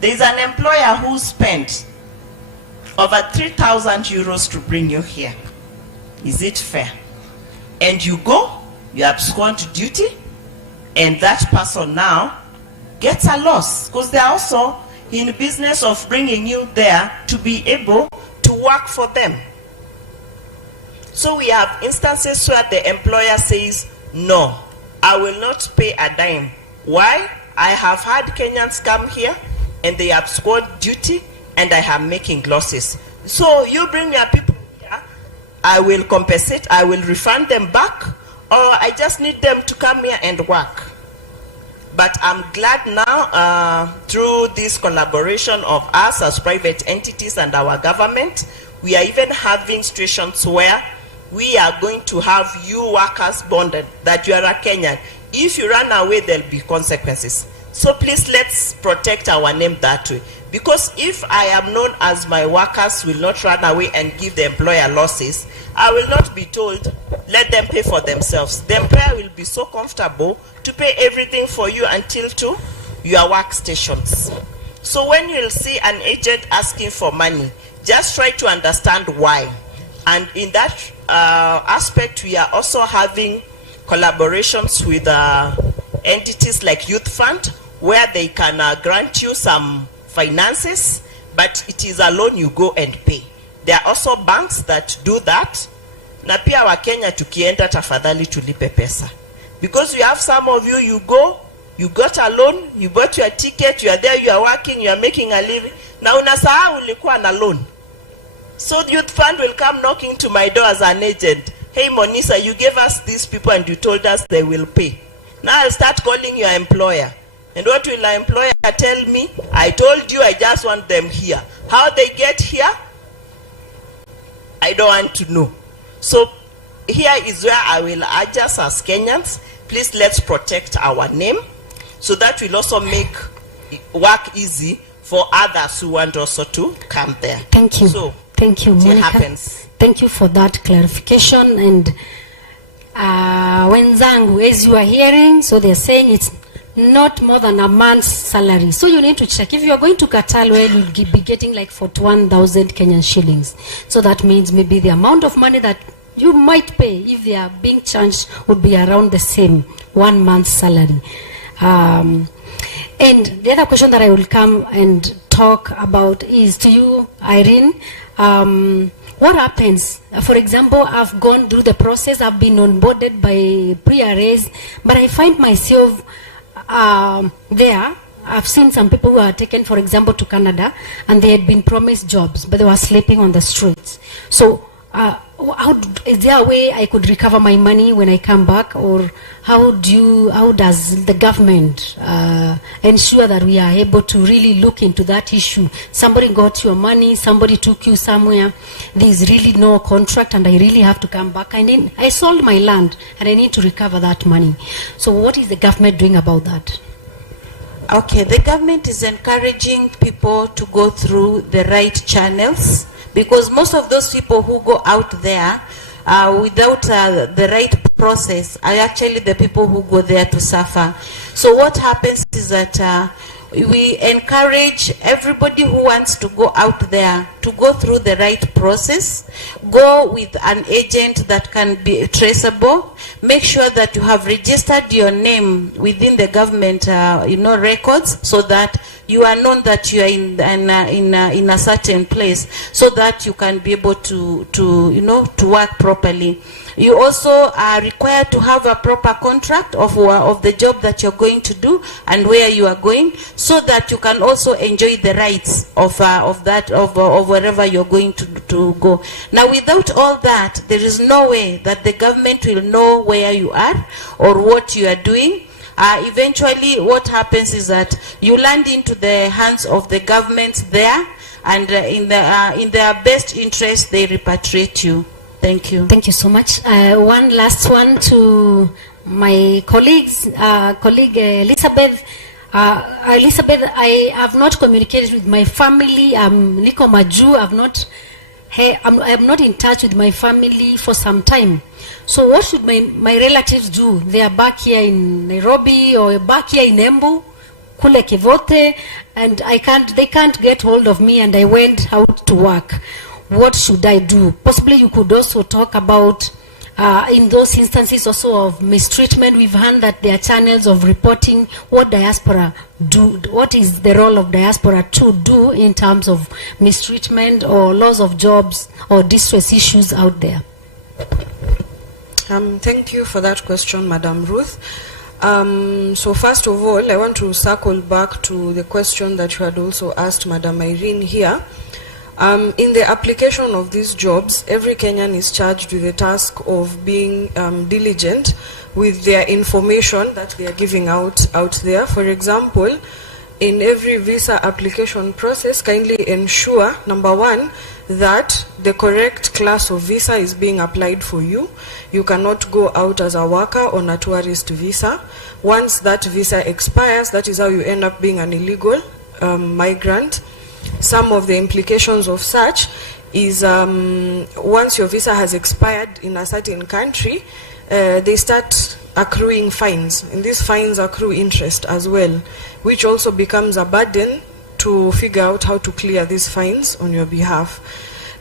There is an employer who spent over 3,000 euros to bring you here. Is it fair? And you go, you abscond duty, and that person now gets a loss, because they are also in the business of bringing you there to be able to work for them. So we have instances where the employer says, no, I will not pay a dime. Why? I have had Kenyans come here and they abscond duty, and I am making losses. So you bring your people here, I will compensate, I will refund them back, or I just need them to come here and work. But I'm glad now, through this collaboration of us as private entities and our government, we are even having situations where we are going to have you workers bonded that you are a Kenyan. If you run away, there'll be consequences. So please, let's protect our name that way. Because if I am known as my workers will not run away and give the employer losses, I will not be told, let them pay for themselves. The employer will be so comfortable to pay everything for you until to your workstations. So when you'll see an agent asking for money, just try to understand why. And in that aspect, we are also having collaborations with entities like Youth Fund, where they can grant you some finances, but it is a loan you go and pay. There are also banks that do that. Na pia wa Kenya tukienda tafadhali tulipe pesa. Because we have some of you, you go, you got a loan, you bought your ticket, you are there, you are working, you are making a living. Na unasahau ulikuwa na loan. So the youth fund will come knocking to my door as an agent. Hey Monisa, you gave us these people and you told us they will pay. Now I'll start calling your employer. And what will our employer tell me? I told you I just want them here. How they get here? I don't want to know. So here is where I will urge us as Kenyans, please let's protect our name so that will also make work easy for others who want also to come there. Thank you. So, thank you, Monica. Happens. Thank you for that clarification. And wenzangu, as you are hearing, so they're saying it's not more than a month's salary. So you need to check. If you are going to Katal, well, you'll be getting like 41,000 Kenyan shillings. So that means maybe the amount of money that you might pay if they are being charged would be around the same 1 month's salary. And the other question that I will come and talk about is to you, Irene. What happens? For example, I've gone through the process, I've been onboarded by pre-arrays, but I find myself there. I've seen some people who are taken, for example, to Canada, and they had been promised jobs, but they were sleeping on the streets. So, is there a way I could recover my money when I come back, or how does the government ensure that we are able to really look into that issue? Somebody got your money, somebody took you somewhere, there is really no contract, and I really have to come back. I sold my land, and I need to recover that money. So what is the government doing about that? Okay, the government is encouraging people to go through the right channels, because most of those people who go out there without the right process are actually the people who go there to suffer. So what happens is that we encourage everybody who wants to go out there to go through the right process, go with an agent that can be traceable, make sure that you have registered your name within the government records, so that you are known that you are in a certain place, so that you can be able to work properly. You also are required to have a proper contract of the job that you're going to do and where you are going, so that you can also enjoy the rights of wherever you're going to go. Now, without all that, there is no way that the government will know where you are or what you are doing. Eventually, what happens is that you land into the hands of the governments there, and in their best interest, they repatriate you. Thank you. Thank you so much. One last one to my colleagues, colleague Elizabeth. Elizabeth, I have not communicated with my family. Niko Maju. I'm not in touch with my family for some time. So what should my relatives do? They are back here in Nairobi or back here in Embu, kule Kivote, and they can't get hold of me, and I went out to work. What should I do? Possibly you could also talk about in those instances also of mistreatment. We've heard that there are channels of reporting. What diaspora do? What is the role of diaspora to do in terms of mistreatment or loss of jobs or distress issues out there? Thank you for that question, Madam Ruth. So first of all, I want to circle back to the question that you had also asked Madam Irene here. In the application of these jobs, every Kenyan is charged with the task of being diligent with their information that they are giving out there. For example, in every visa application process, kindly ensure, number one, that the correct class of visa is being applied for you. You cannot go out as a worker on a tourist visa. Once that visa expires, that is how you end up being an illegal migrant. Some of the implications of such is once your visa has expired in a certain country, they start accruing fines, and these fines accrue interest as well, which also becomes a burden to figure out how to clear these fines on your behalf.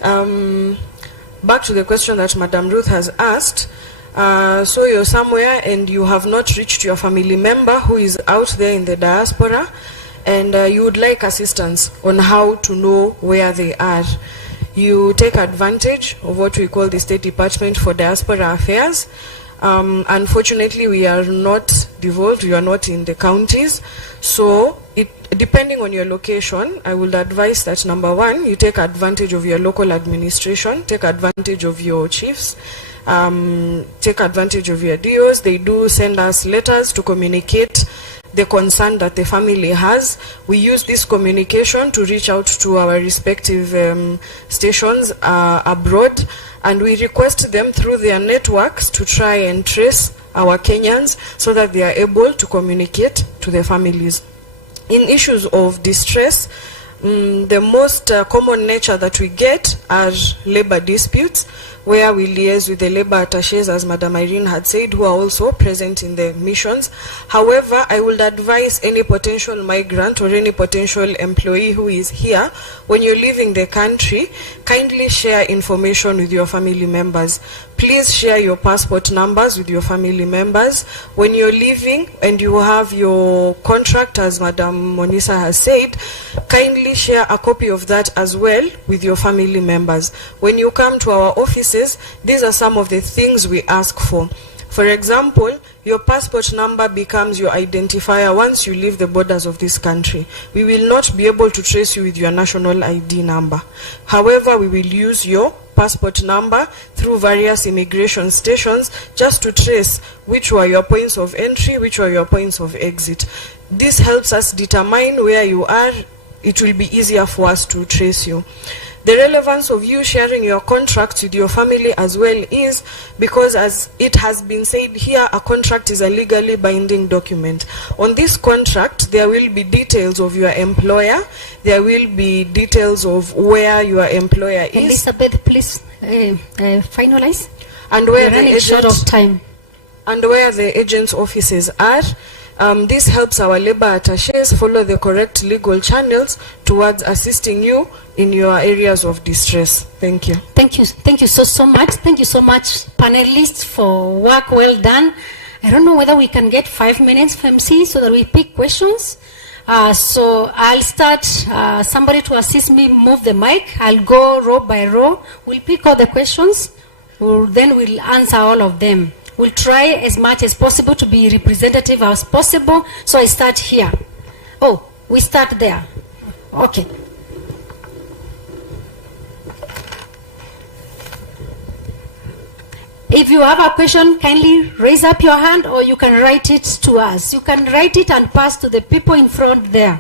Back to the question that Madam Ruth has asked, So you're somewhere and you have not reached your family member who is out there in the diaspora, and you would like assistance on how to know where they are. You take advantage of what we call the State Department for Diaspora Affairs. Unfortunately, we are not devolved, we are not in the counties. So, depending on your location, I would advise that number one, you take advantage of your local administration, take advantage of your chiefs, take advantage of your DOs. They do send us letters to communicate the concern that the family has. We use this communication to reach out to our respective stations abroad, and we request them through their networks to try and trace our Kenyans so that they are able to communicate to their families. In issues of distress, the most common nature that we get are labor disputes, where we liaise with the labor attaches, as Madam Irene had said, who are also present in the missions. However, I would advise any potential migrant or any potential employee who is here, when you're leaving the country, kindly share information with your family members. Please share your passport numbers with your family members. When you're leaving and you have your contract, as Madam Monisa has said, kindly share a copy of that as well with your family members. When you come to our offices, these are some of the things we ask for. For example, your passport number becomes your identifier once you leave the borders of this country. We will not be able to trace you with your national ID number. However, we will use your passport number through various immigration stations just to trace which were your points of entry, which were your points of exit. This helps us determine where you are. It will be easier for us to trace you. The relevance of you sharing your contracts with your family as well is because, as it has been said here, a contract is a legally binding document. On this contract, there will be details of your employer, there will be details of where your employer is. Elizabeth, please finalize. And where We're running short of time. And where the agent's offices are. This helps our labor attaches follow the correct legal channels towards assisting you in your areas of distress. Thank you. Thank you. Thank you so much. Thank you so much, panelists, for work well done. I don't know whether we can get 5 minutes for MC so that we pick questions. So I'll start, somebody to assist me move the mic. I'll go row by row. We'll pick all the questions. Then we'll answer all of them. We'll try as much as possible to be representative as possible. So I start here. Oh, we start there. Okay. If you have a question, kindly raise up your hand, or you can write it to us. You can write it and pass to the people in front there,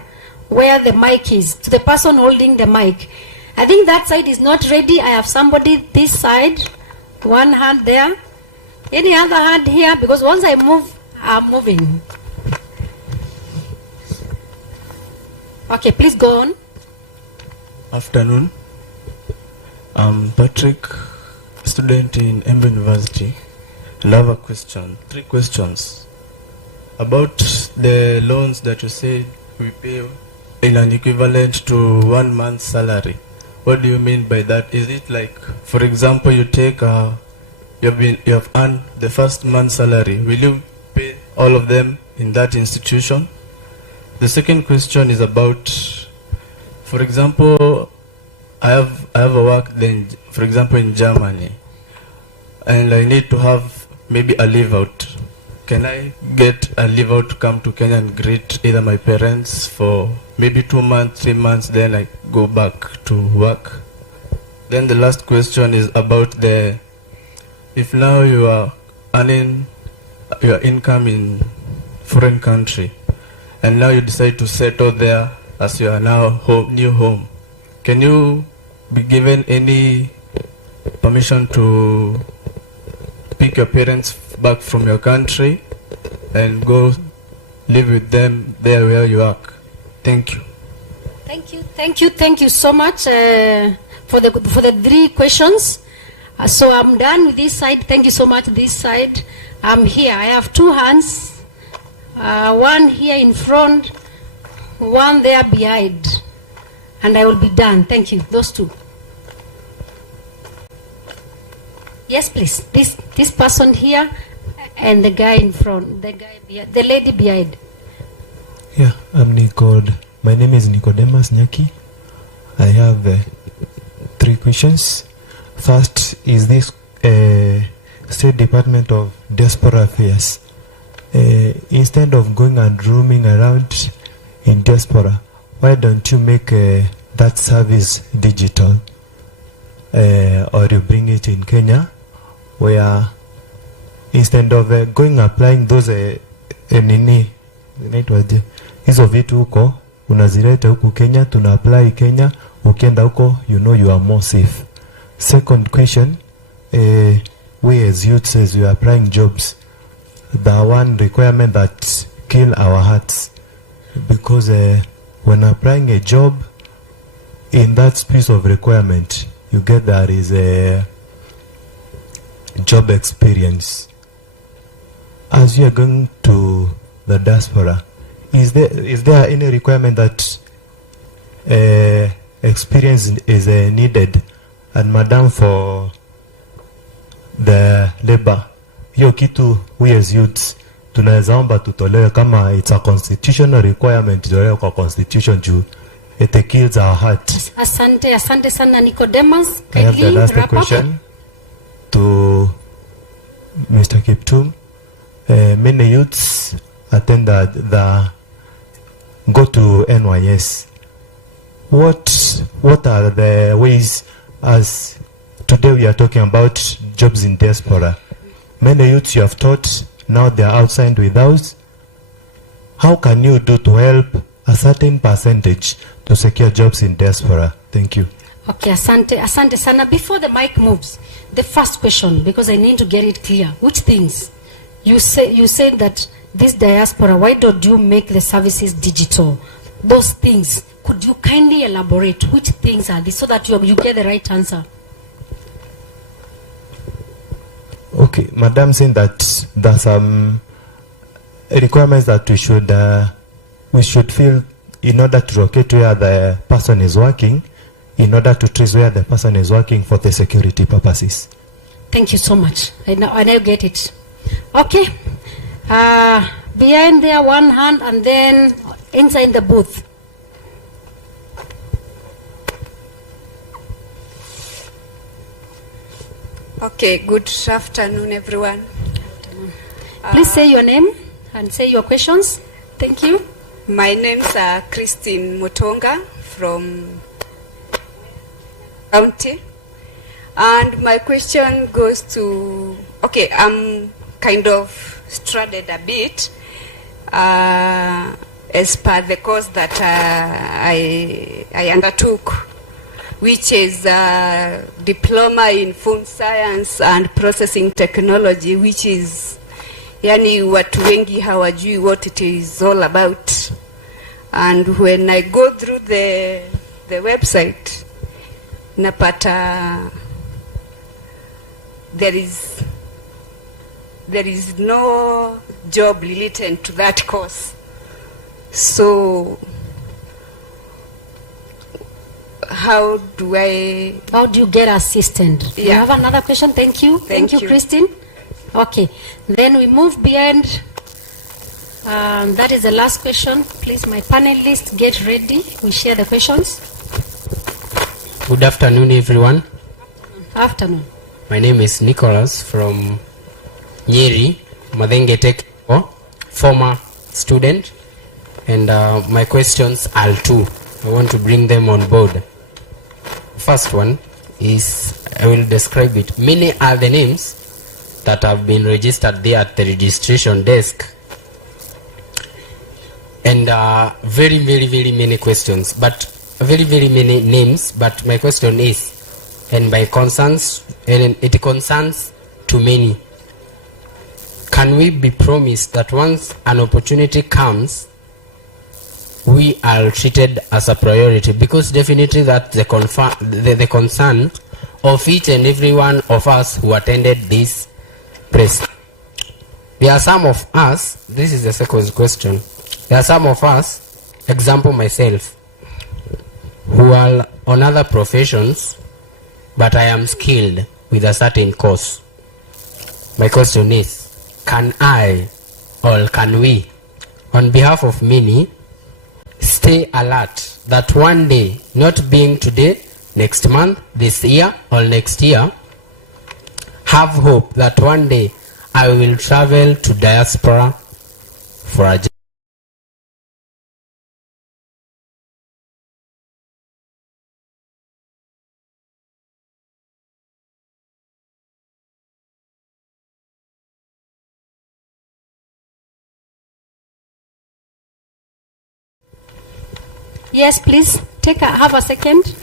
where the mic is, to the person holding the mic. I think that side is not ready. I have somebody this side, one hand there. Any other hand here? Because once I move, I'm moving. Okay, please go on. Afternoon. I'm Patrick, student in Embu University, and I have a question, 3 questions. About the loans that you say we pay in an equivalent to 1 month's salary. What do you mean by that? Is it like, for example, you take you have earned the first month's salary. Will you pay all of them in that institution? The second question is about, for example, I have a work then, for example, in Germany, and I need to have maybe a leave out. Can I get a leave out to come to Kenya and greet either my parents for maybe 2 months, 3 months, then I go back to work? Then the last question is about if now you are earning your income in foreign country, and now you decide to settle there as you are now new home, can you be given any permission to pick your parents back from your country and go live with them there where you work? Thank you. Thank you so much for the 3 questions. So I'm done with this side. Thank you so much. This side, I'm here. I have 2 hands. One here in front, one there behind, and I will be done. Thank you. Those 2. Yes, please. This person here and the guy in front, the lady behind. Yeah, my name is Nicodemus Nyaki. I have 3 questions. First, is this State Department of Diaspora Affairs, instead of going and roaming around in diaspora, why don't you make that service digital, or you bring it in Kenya, where instead of going applying those hizo vitu huko unazileta huku Kenya, tuna apply Kenya, ukienda huko you know you are more safe. Second question, we as youths, as we are applying jobs, the one requirement that kill our hearts, because when applying a job, in that piece of requirement you get there is a job experience. As you are going to the diaspora, is there any requirement that experience is needed? And madam, for the labor, hiyo kitu we as youths tunaweza omba tutolewe kama it's a constitutional requirement, tutolewe kwa constitution juu it kills our heart. Asante sana Nicodemus. I have the last question to Mr. Kiptum. Many youths attend go to NYS. What are the ways, as today we are talking about jobs in diaspora? Many youths you have taught, now they are outside with us. How can you do to help a certain percentage to secure jobs in diaspora? Thank you. Okay, asante sana. Before the mic moves, the first question, because I need to get it clear. Which things? You said that this diaspora, why don't you make the services digital? Those things, could you kindly elaborate? Which things are these so that you get the right answer? Okay, Madam saying that there are some requirements that we should fill in order to locate where the person is working, in order to trace where the person is working for the security purposes. Thank you so much. I now get it. Okay. Behind there, one hand, and then inside the booth. Okay, good afternoon, everyone. Please say your name and say your questions. Thank you. My name's Christine Mutonga from County. And my question goes to, okay, I'm kind of stranded a bit as per the course that I undertook, which is a diploma in food science and processing technology, which is, yani watu wengi hawajui what it is all about. And when I go through the website, napata there is no job related to that course. So how do you get assistant? Yeah. You have another question? Thank you. Thank you, Christine. Okay, then we move beyond. That is the last question. Please, my panelists, get ready. We share the questions. Good afternoon, everyone. Afternoon. My name is Nicholas from Nyeri, Madenge Tech, former student. And my questions are 2. I want to bring them on board. First one is, I will describe it. Many are the names that have been registered there at the registration desk. And very many questions, but very many names. But my question is, and it concerns too many. Can we be promised that once an opportunity comes, we are treated as a priority? Because definitely that's the concern of each and every one of us who attended this press. There are some of us, this is the second question, there are some of us, example myself, who are on other professions, but I am skilled with a certain course. My question is, can I or can we, on behalf of Mini, stay alert that one day, not being today, next month, this year, or next year, have hope that one day I will travel to diaspora for a job? Yes, please have a second.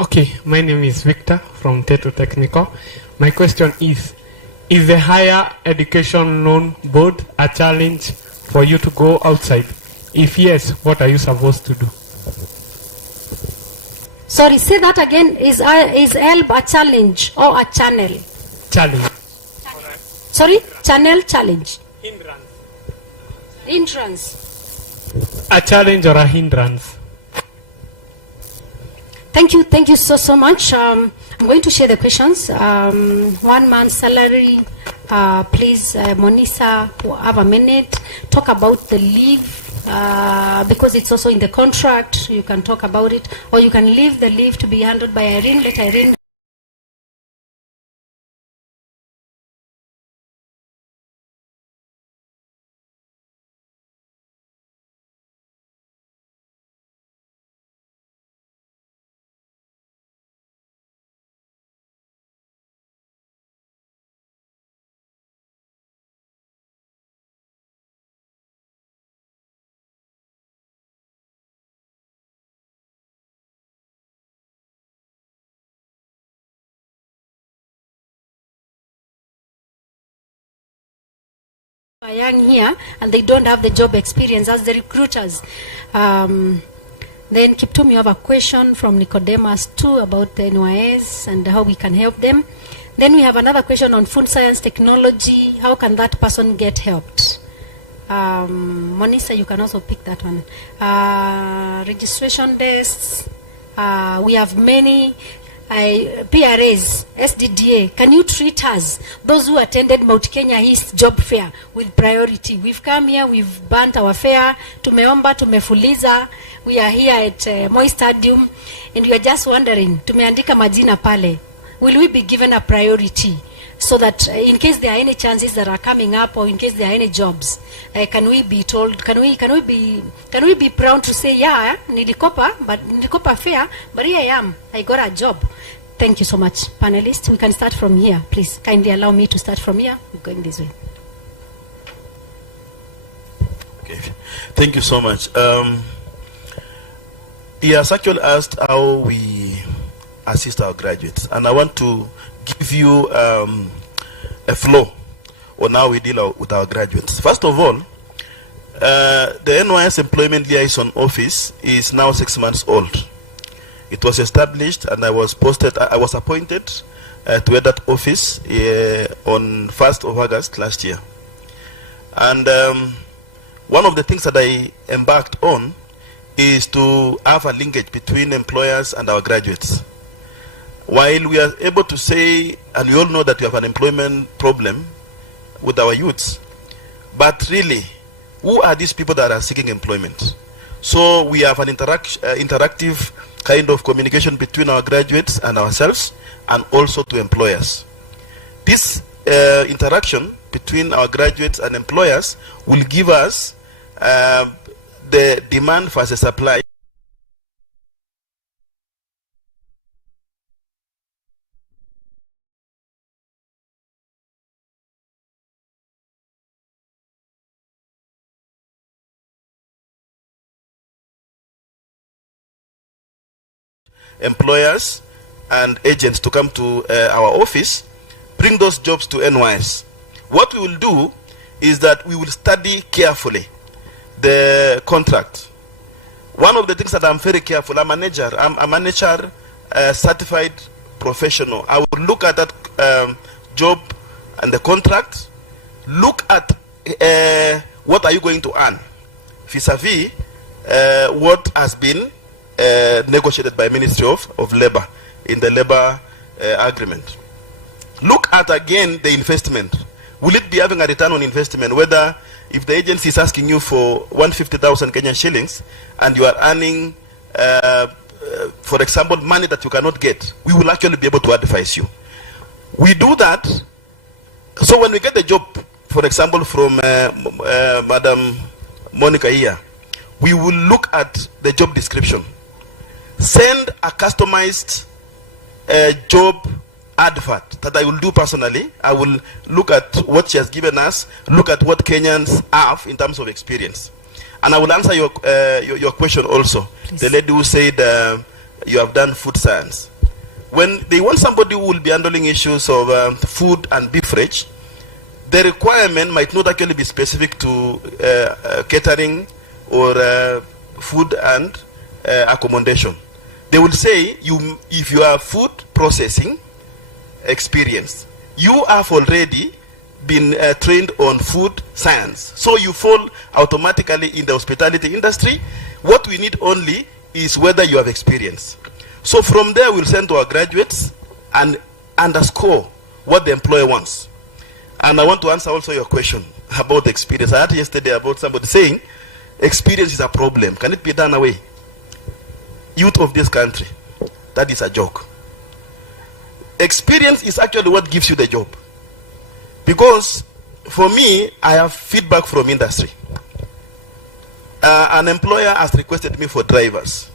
Okay, my name is Victor from Teto Technical. My question is the Higher Education Loan Board a challenge for you to go outside? If yes, what are you supposed to do? Sorry, say that again. Is HELB a challenge or a channel? Challenge. Sorry, channel challenge. Hindrance. Hindrance. A challenge or a hindrance? Thank you so much. I'm going to share the questions. 1 month salary, please, Monisa, have a minute. Talk about the leave, because it's also in the contract. You can talk about it, or you can leave the leave to be handled by Irene. Let Irene. Are young here and they don't have the job experience as the recruiters. Then Kiptum, you have a question from Nicodemus too about the NYS and how we can help them. Then we have another question on food science technology. How can that person get helped? Monisa, you can also pick that one. Registration desks. We have many. PRAs, SDDA, can you treat us, those who attended Mount Kenya East job fair, with priority? We've come here, we've burnt our fare, tumeomba, tumefuliza, we are here at Moi Stadium, and we are just wondering, tumeandika majina pale, will we be given a priority? So that in case there are any chances that are coming up, or in case there are any jobs, can we be told? Can we be proud to say, yeah, nilikopa fair, but here I am. I got a job. Thank you so much, panelists. We can start from here, please. Kindly allow me to start from here. We're going this way. Okay, thank you so much. He has actually asked how we assist our graduates, and I want to give you a flow on how we deal with our graduates. First of all, the NYS Employment Liaison Office is now 6 months old. It was established and I was appointed to head that office on 1st of August last year. And one of the things that I embarked on is to have a linkage between employers and our graduates. While we are able to say, and we all know that we have an employment problem with our youths, but really, who are these people that are seeking employment? So we have an interactive kind of communication between our graduates and ourselves, and also to employers. This interaction between our graduates and employers will give us the demand versus supply. Employers and agents to come to our office, bring those jobs to NYS. What we will do is that we will study carefully the contract. One of the things that I'm very careful, I'm a manager certified professional. I will look at that job and the contract, look at what are you going to earn vis-a-vis what has been negotiated by Ministry of Labor in the labor agreement. Look at again the investment. will it be having a return on investment? Whether if the agency is asking you for 150,000 Kenyan shillings and you are earning, for example, money that you cannot get, we will actually be able to advise you. We do that. So when we get the job, for example, from Madam Monica here, we will look at the job description, send a customized job advert that I will do personally. I will look at what she has given us, look at what Kenyans have in terms of experience. And I will answer your question also. Please. The lady who said you have done food science. When they want somebody who will be handling issues of food and beverage, the requirement might not actually be specific to catering or food and accommodation. They will say, if you are food processing experience, you have already been trained on food science. So you fall automatically in the hospitality industry. What we need only is whether you have experience. So from there, we'll send to our graduates and underscore what the employer wants. And I want to answer also your question about experience. I heard yesterday about somebody saying experience is a problem. Can it be done away? Youth of this country, that is a joke. Experience is actually what gives you the job. Because for me, I have feedback from industry. An employer has requested me for drivers.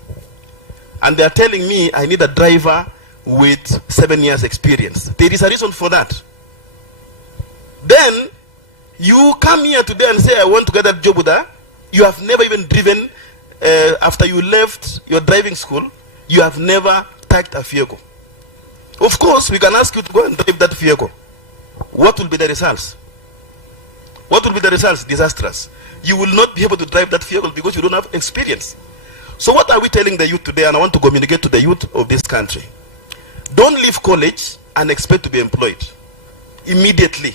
And they are telling me I need a driver with 7 years experience. There is a reason for that. Then you come here today and say I want to get that job with her. You have never even driven, after you left your driving school, you have never touched a vehicle. Of course, we can ask you to go and drive that vehicle. What will be the results? What will be the results? Disastrous. You will not be able to drive that vehicle because you don't have experience. So what are we telling the youth today? And I want to communicate to the youth of this country. Don't leave college and expect to be employed immediately.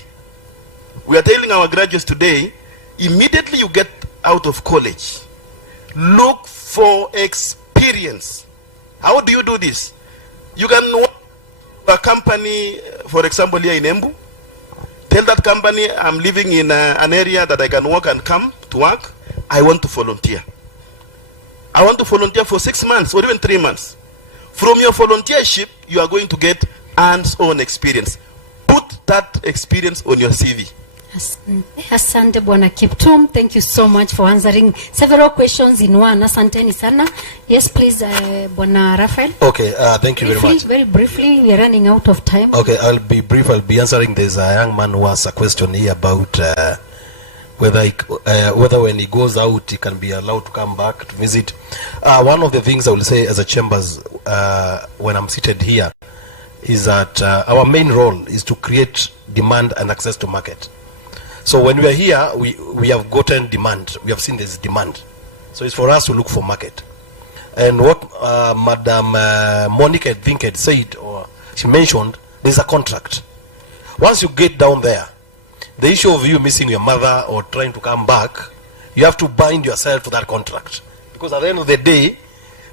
We are telling our graduates today, immediately you get out of college, look for experience. How do you do this? You can work for a company, for example, here in Embu. Tell that company, I'm living in an area that I can work and come to work. I want to volunteer. I want to volunteer for 6 months or even 3 months. From your volunteership, you are going to get hands-on experience. Put that experience on your CV. Asante Bwana Kiptum. Thank you so much for answering several questions in one. Asanteni sana. Yes, please, Bwana Raphael. Okay, thank you very much. Very briefly, we are running out of time. Okay, I'll be brief. I'll be answering. There's a young man who asked a question here about whether when he goes out, he can be allowed to come back to visit. One of the things I will say as a chambers, when I'm seated here, is that our main role is to create demand and access to market. So when we are here, we have gotten demand. We have seen there's demand. So it's for us to look for market. And what Madam Monica, I think, had said, or she mentioned, there's a contract. Once you get down there, the issue of you missing your mother or trying to come back, you have to bind yourself to that contract. Because at the end of the day,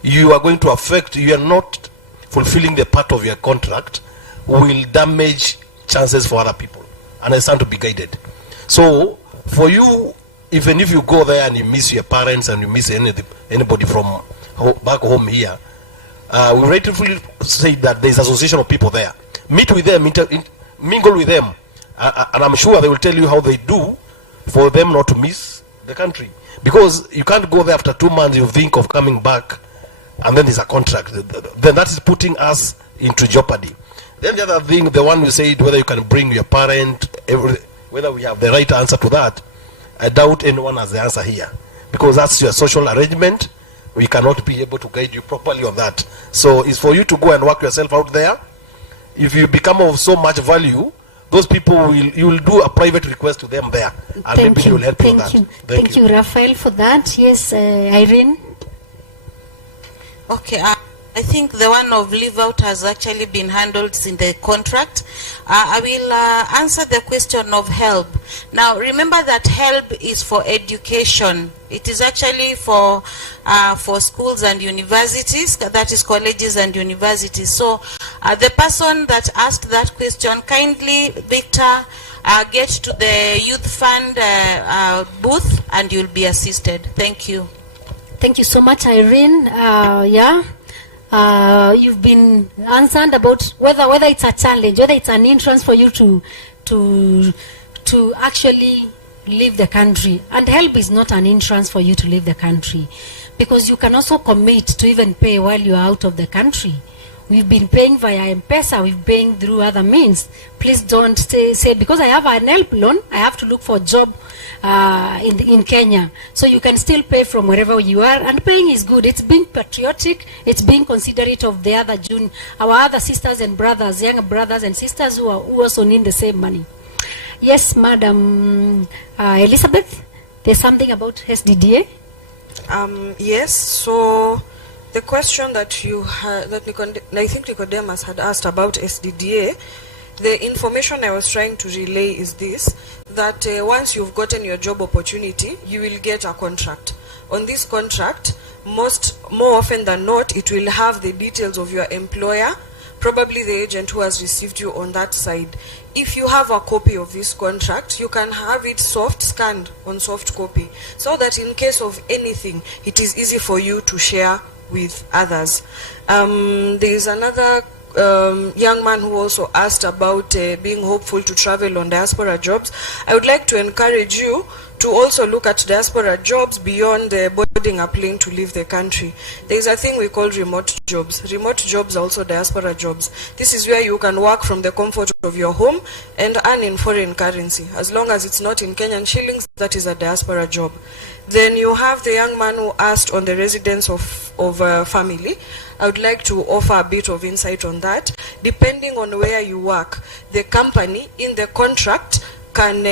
you are going to affect, you are not fulfilling the part of your contract, will damage chances for other people. And it's time to be guided. So, for you, even if you go there and you miss your parents and you miss anybody from back home here, we rightfully say that there is an association of people there. Meet with them, mingle with them, and I'm sure they will tell you how they do for them not to miss the country. Because you can't go there after 2 months, you think of coming back, and then there's a contract. Then that is putting us into jeopardy. Then the other thing, the one we said, whether you can bring your parent, whether we have the right answer to that, I doubt anyone has the answer here. Because that's your social arrangement. We cannot be able to guide you properly on that. So it's for you to go and work yourself out there. If you become of so much value, those people you will do a private request to them there. And maybe they will help you with that. Thank you, Raphael, for that. Yes, Irene. Okay, I think the one of leave out has actually been handled in the contract. I will answer the question of HELB. Now, remember that HELB is for education. It is actually for schools and universities, that is colleges and universities. So The person that asked that question, kindly, Victor, get to the Youth Fund booth and you'll be assisted. Thank you. Thank you so much, Irene. You've been answered about whether it's a challenge, whether it's an entrance for you to actually leave the country. And help is not an entrance for you to leave the country, because you can also commit to even pay while you are out of the country. We've been paying via M-Pesa, we've been paying through other means. Please don't say because I have an help loan, I have to look for a job in Kenya. So you can still pay from wherever you are, and paying is good. It's being patriotic, it's being considerate of the other our other sisters and brothers, younger brothers and sisters who also need the same money. Yes, Madam Elizabeth, there's something about SDDA? Yes, so the question that you had, I think Nicodemus had asked about SDDA, the information I was trying to relay is this, that once you've gotten your job opportunity, you will get a contract. On this contract, more often than not, it will have the details of your employer, probably the agent who has received you on that side. If you have a copy of this contract, you can have it scanned on soft copy, so that in case of anything, it is easy for you to share with others. There is another young man who also asked about being hopeful to travel on diaspora jobs. I would like to encourage you to also look at diaspora jobs beyond boarding a plane to leave the country. There is a thing we call remote jobs. Remote jobs are also diaspora jobs. This is where you can work from the comfort of your home and earn in foreign currency. As long as it's not in Kenyan shillings, that is a diaspora job. Then you have the young man who asked on the residence of family. I would like to offer a bit of insight on that. Depending on where you work, the company in the contract can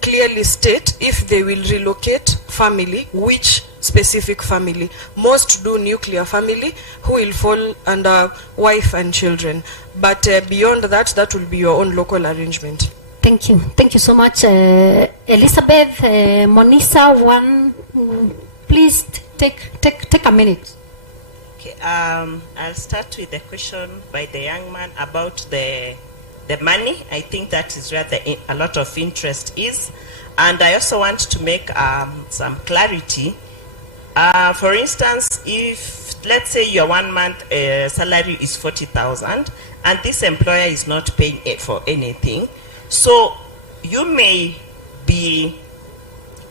clearly state if they will relocate family, which specific family. Most do nuclear family, who will fall under wife and children. But beyond that, that will be your own local arrangement. Thank you. Thank you so much, Elizabeth. Monisa, please take a minute. Okay, I'll start with the question by the young man about the money. I think that is where a lot of interest is. And I also want to make some clarity. For instance, if let's say your 1 month salary is 40,000 and this employer is not paying it for anything, so you may be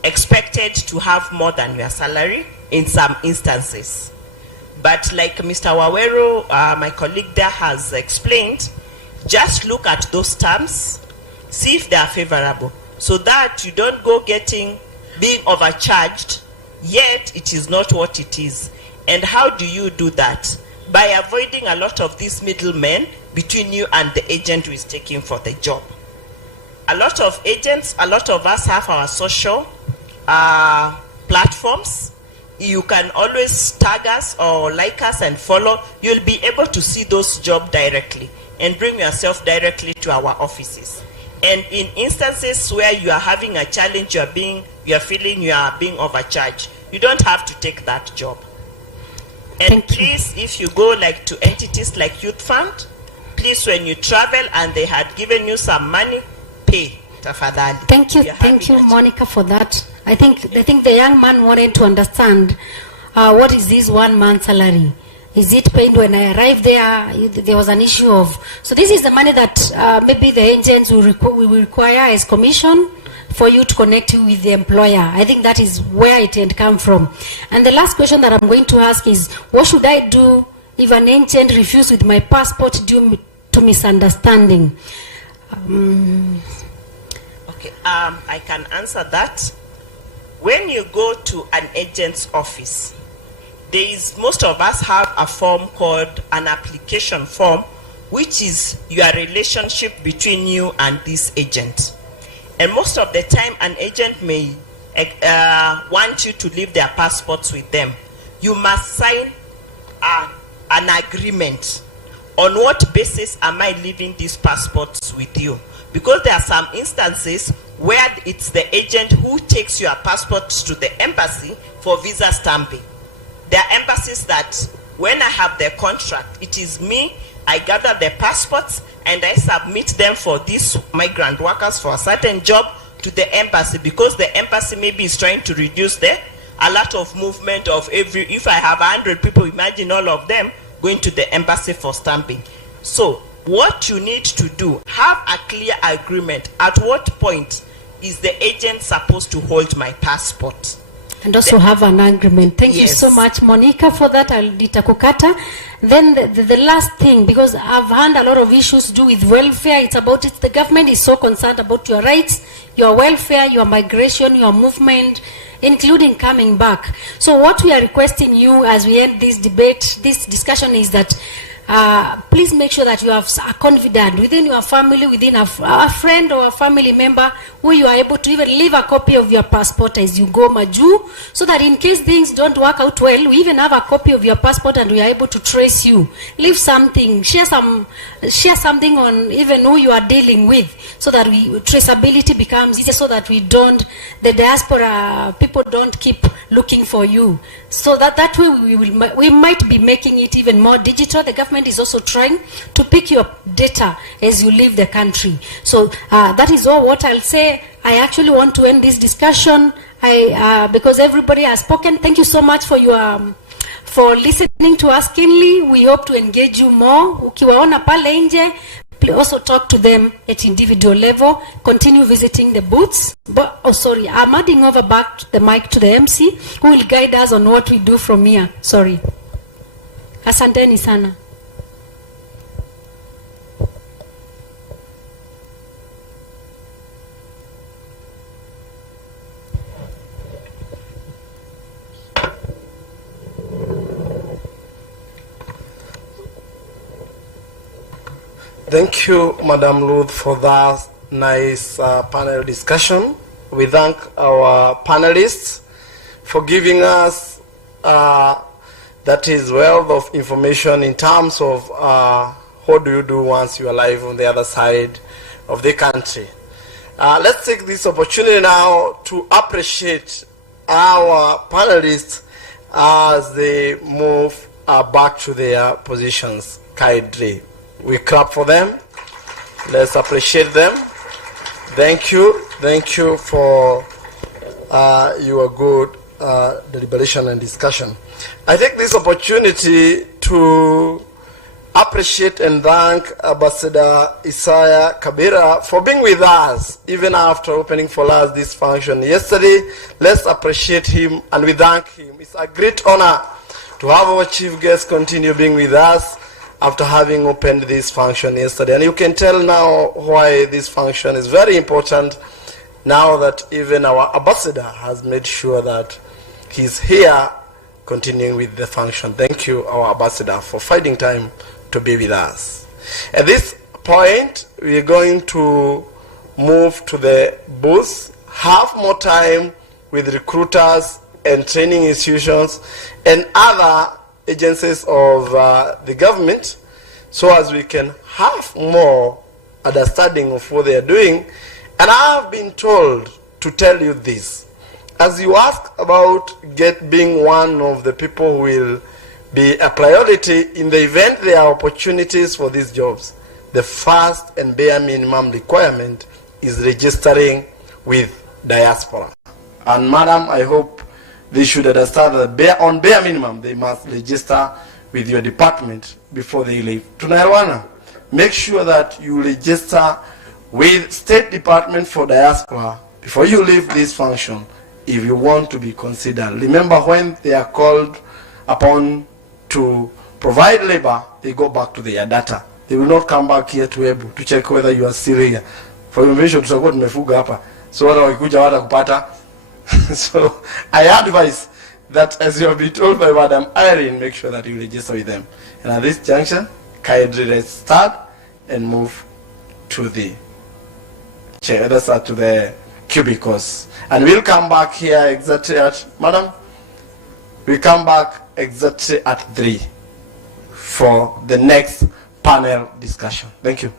expected to have more than your salary in some instances. But like Mr. Wawero, my colleague there, has explained, just look at those terms, see if they are favorable, so that you don't go being overcharged, yet it is not what it is. And how do you do that? By avoiding a lot of these middlemen between you and the agent who is taking for the job. A lot of agents, a lot of us have our social platforms. You can always tag us or like us and follow. You'll be able to see those jobs directly and bring yourself directly to our offices. And in instances where you are having a challenge, you are feeling you are being overcharged, you don't have to take that job. And please, if you go like to entities like Youth Fund, please, when you travel and they had given you some money, pay. Tafadhali. Thank you, Monica, for that. I think the young man wanted to understand what is this 1 month salary. Is it paid when I arrived there? There was an issue of... So this is the money that maybe the agents will require as commission for you to connect you with the employer. I think that is where it can come from. And the last question that I'm going to ask is, what should I do if an agent refuses with my passport due to misunderstanding? Okay, I can answer that. When you go to an agent's office, most of us have a form called an application form, which is your relationship between you and this agent. And most of the time, an agent may want you to leave their passports with them. You must sign an agreement. On what basis am I leaving these passports with you? Because there are some instances where it's the agent who takes your passports to the embassy for visa stamping. There are embassies that when I have the contract, it is me I gather the passports and I submit them for these migrant workers for a certain job to the embassy, because the embassy maybe is trying to reduce a lot of movement of if I have 100 people, imagine all of them going to the embassy for stamping. So what you need to do, have a clear agreement. At what point is the agent supposed to hold my passport? And also have an agreement. Thank you so much, Monica, for that. Nitakukata. Then the last thing, because I've had a lot of issues to do with welfare. It's about it. The government is so concerned about your rights, your welfare, your migration, your movement, including coming back. So what we are requesting you as we end this debate, this discussion, is that please make sure that you have a confidant within your family, within a friend or a family member, who you are able to even leave a copy of your passport as you go Maju, so that in case things don't work out well, we even have a copy of your passport and we are able to trace you. Leave something, share something on even who you are dealing with, so that traceability becomes easier, so that the diaspora people don't keep looking for you. So that way we might be making it even more digital. The government is also trying to pick your data as you leave the country. So that is all what I'll say. I actually want to end this discussion because everybody has spoken. Thank you so much for listening to us keenly. We hope to engage you more. Ukiwaona pale nje, also talk to them at individual level. Continue visiting the booths. I'm handing over back the mic to the MC, who will guide us on what we do from here. Sorry. Asanteni sana. Thank you, Madam Ruth, for that nice panel discussion. We thank our panelists for giving us that is wealth of information in terms of what do you do once you are alive on the other side of the country. Let's take this opportunity now to appreciate our panelists as they move back to their positions. Kindly, we clap for them. Let's appreciate them. Thank you for your good deliberation and discussion. I take this opportunity to appreciate and thank Ambassador Isaiah Kabira for being with us even after opening for us this function yesterday. Let's appreciate him and we thank him. It's a great honor to have our chief guest continue being with us after having opened this function yesterday. And you can tell now why this function is very important now that even our ambassador has made sure that he's here continuing with the function. Thank you, our ambassador, for finding time to be with us. At this point, we are going to move to the booth, have more time with recruiters and training institutions and other agencies of the government, so as we can have more understanding of what they are doing. And I have been told to tell you this. As you ask about being one of the people who will be a priority in the event there are opportunities for these jobs, the first and bare minimum requirement is registering with diaspora. And madam, I hope they should understand that on bare minimum they must register with your department before they leave. Tunaelewana? Make sure that you register with State Department for Diaspora before you leave this function if you want to be considered. Remember, when they are called upon to provide labor, they go back to their data. They will not come back here to able to check whether you are still here. For information, tutakuwa tumefuga hapa. So wala wakikuja wata kupata. So I advise that as you have been told by Madam Irene, make sure that you register with them. And at this juncture, kindly let's start and move to the chair. Let's start to the cubicles. And we'll come back here exactly at, madam, we'll come back exactly at 3 for the next panel discussion. Thank you.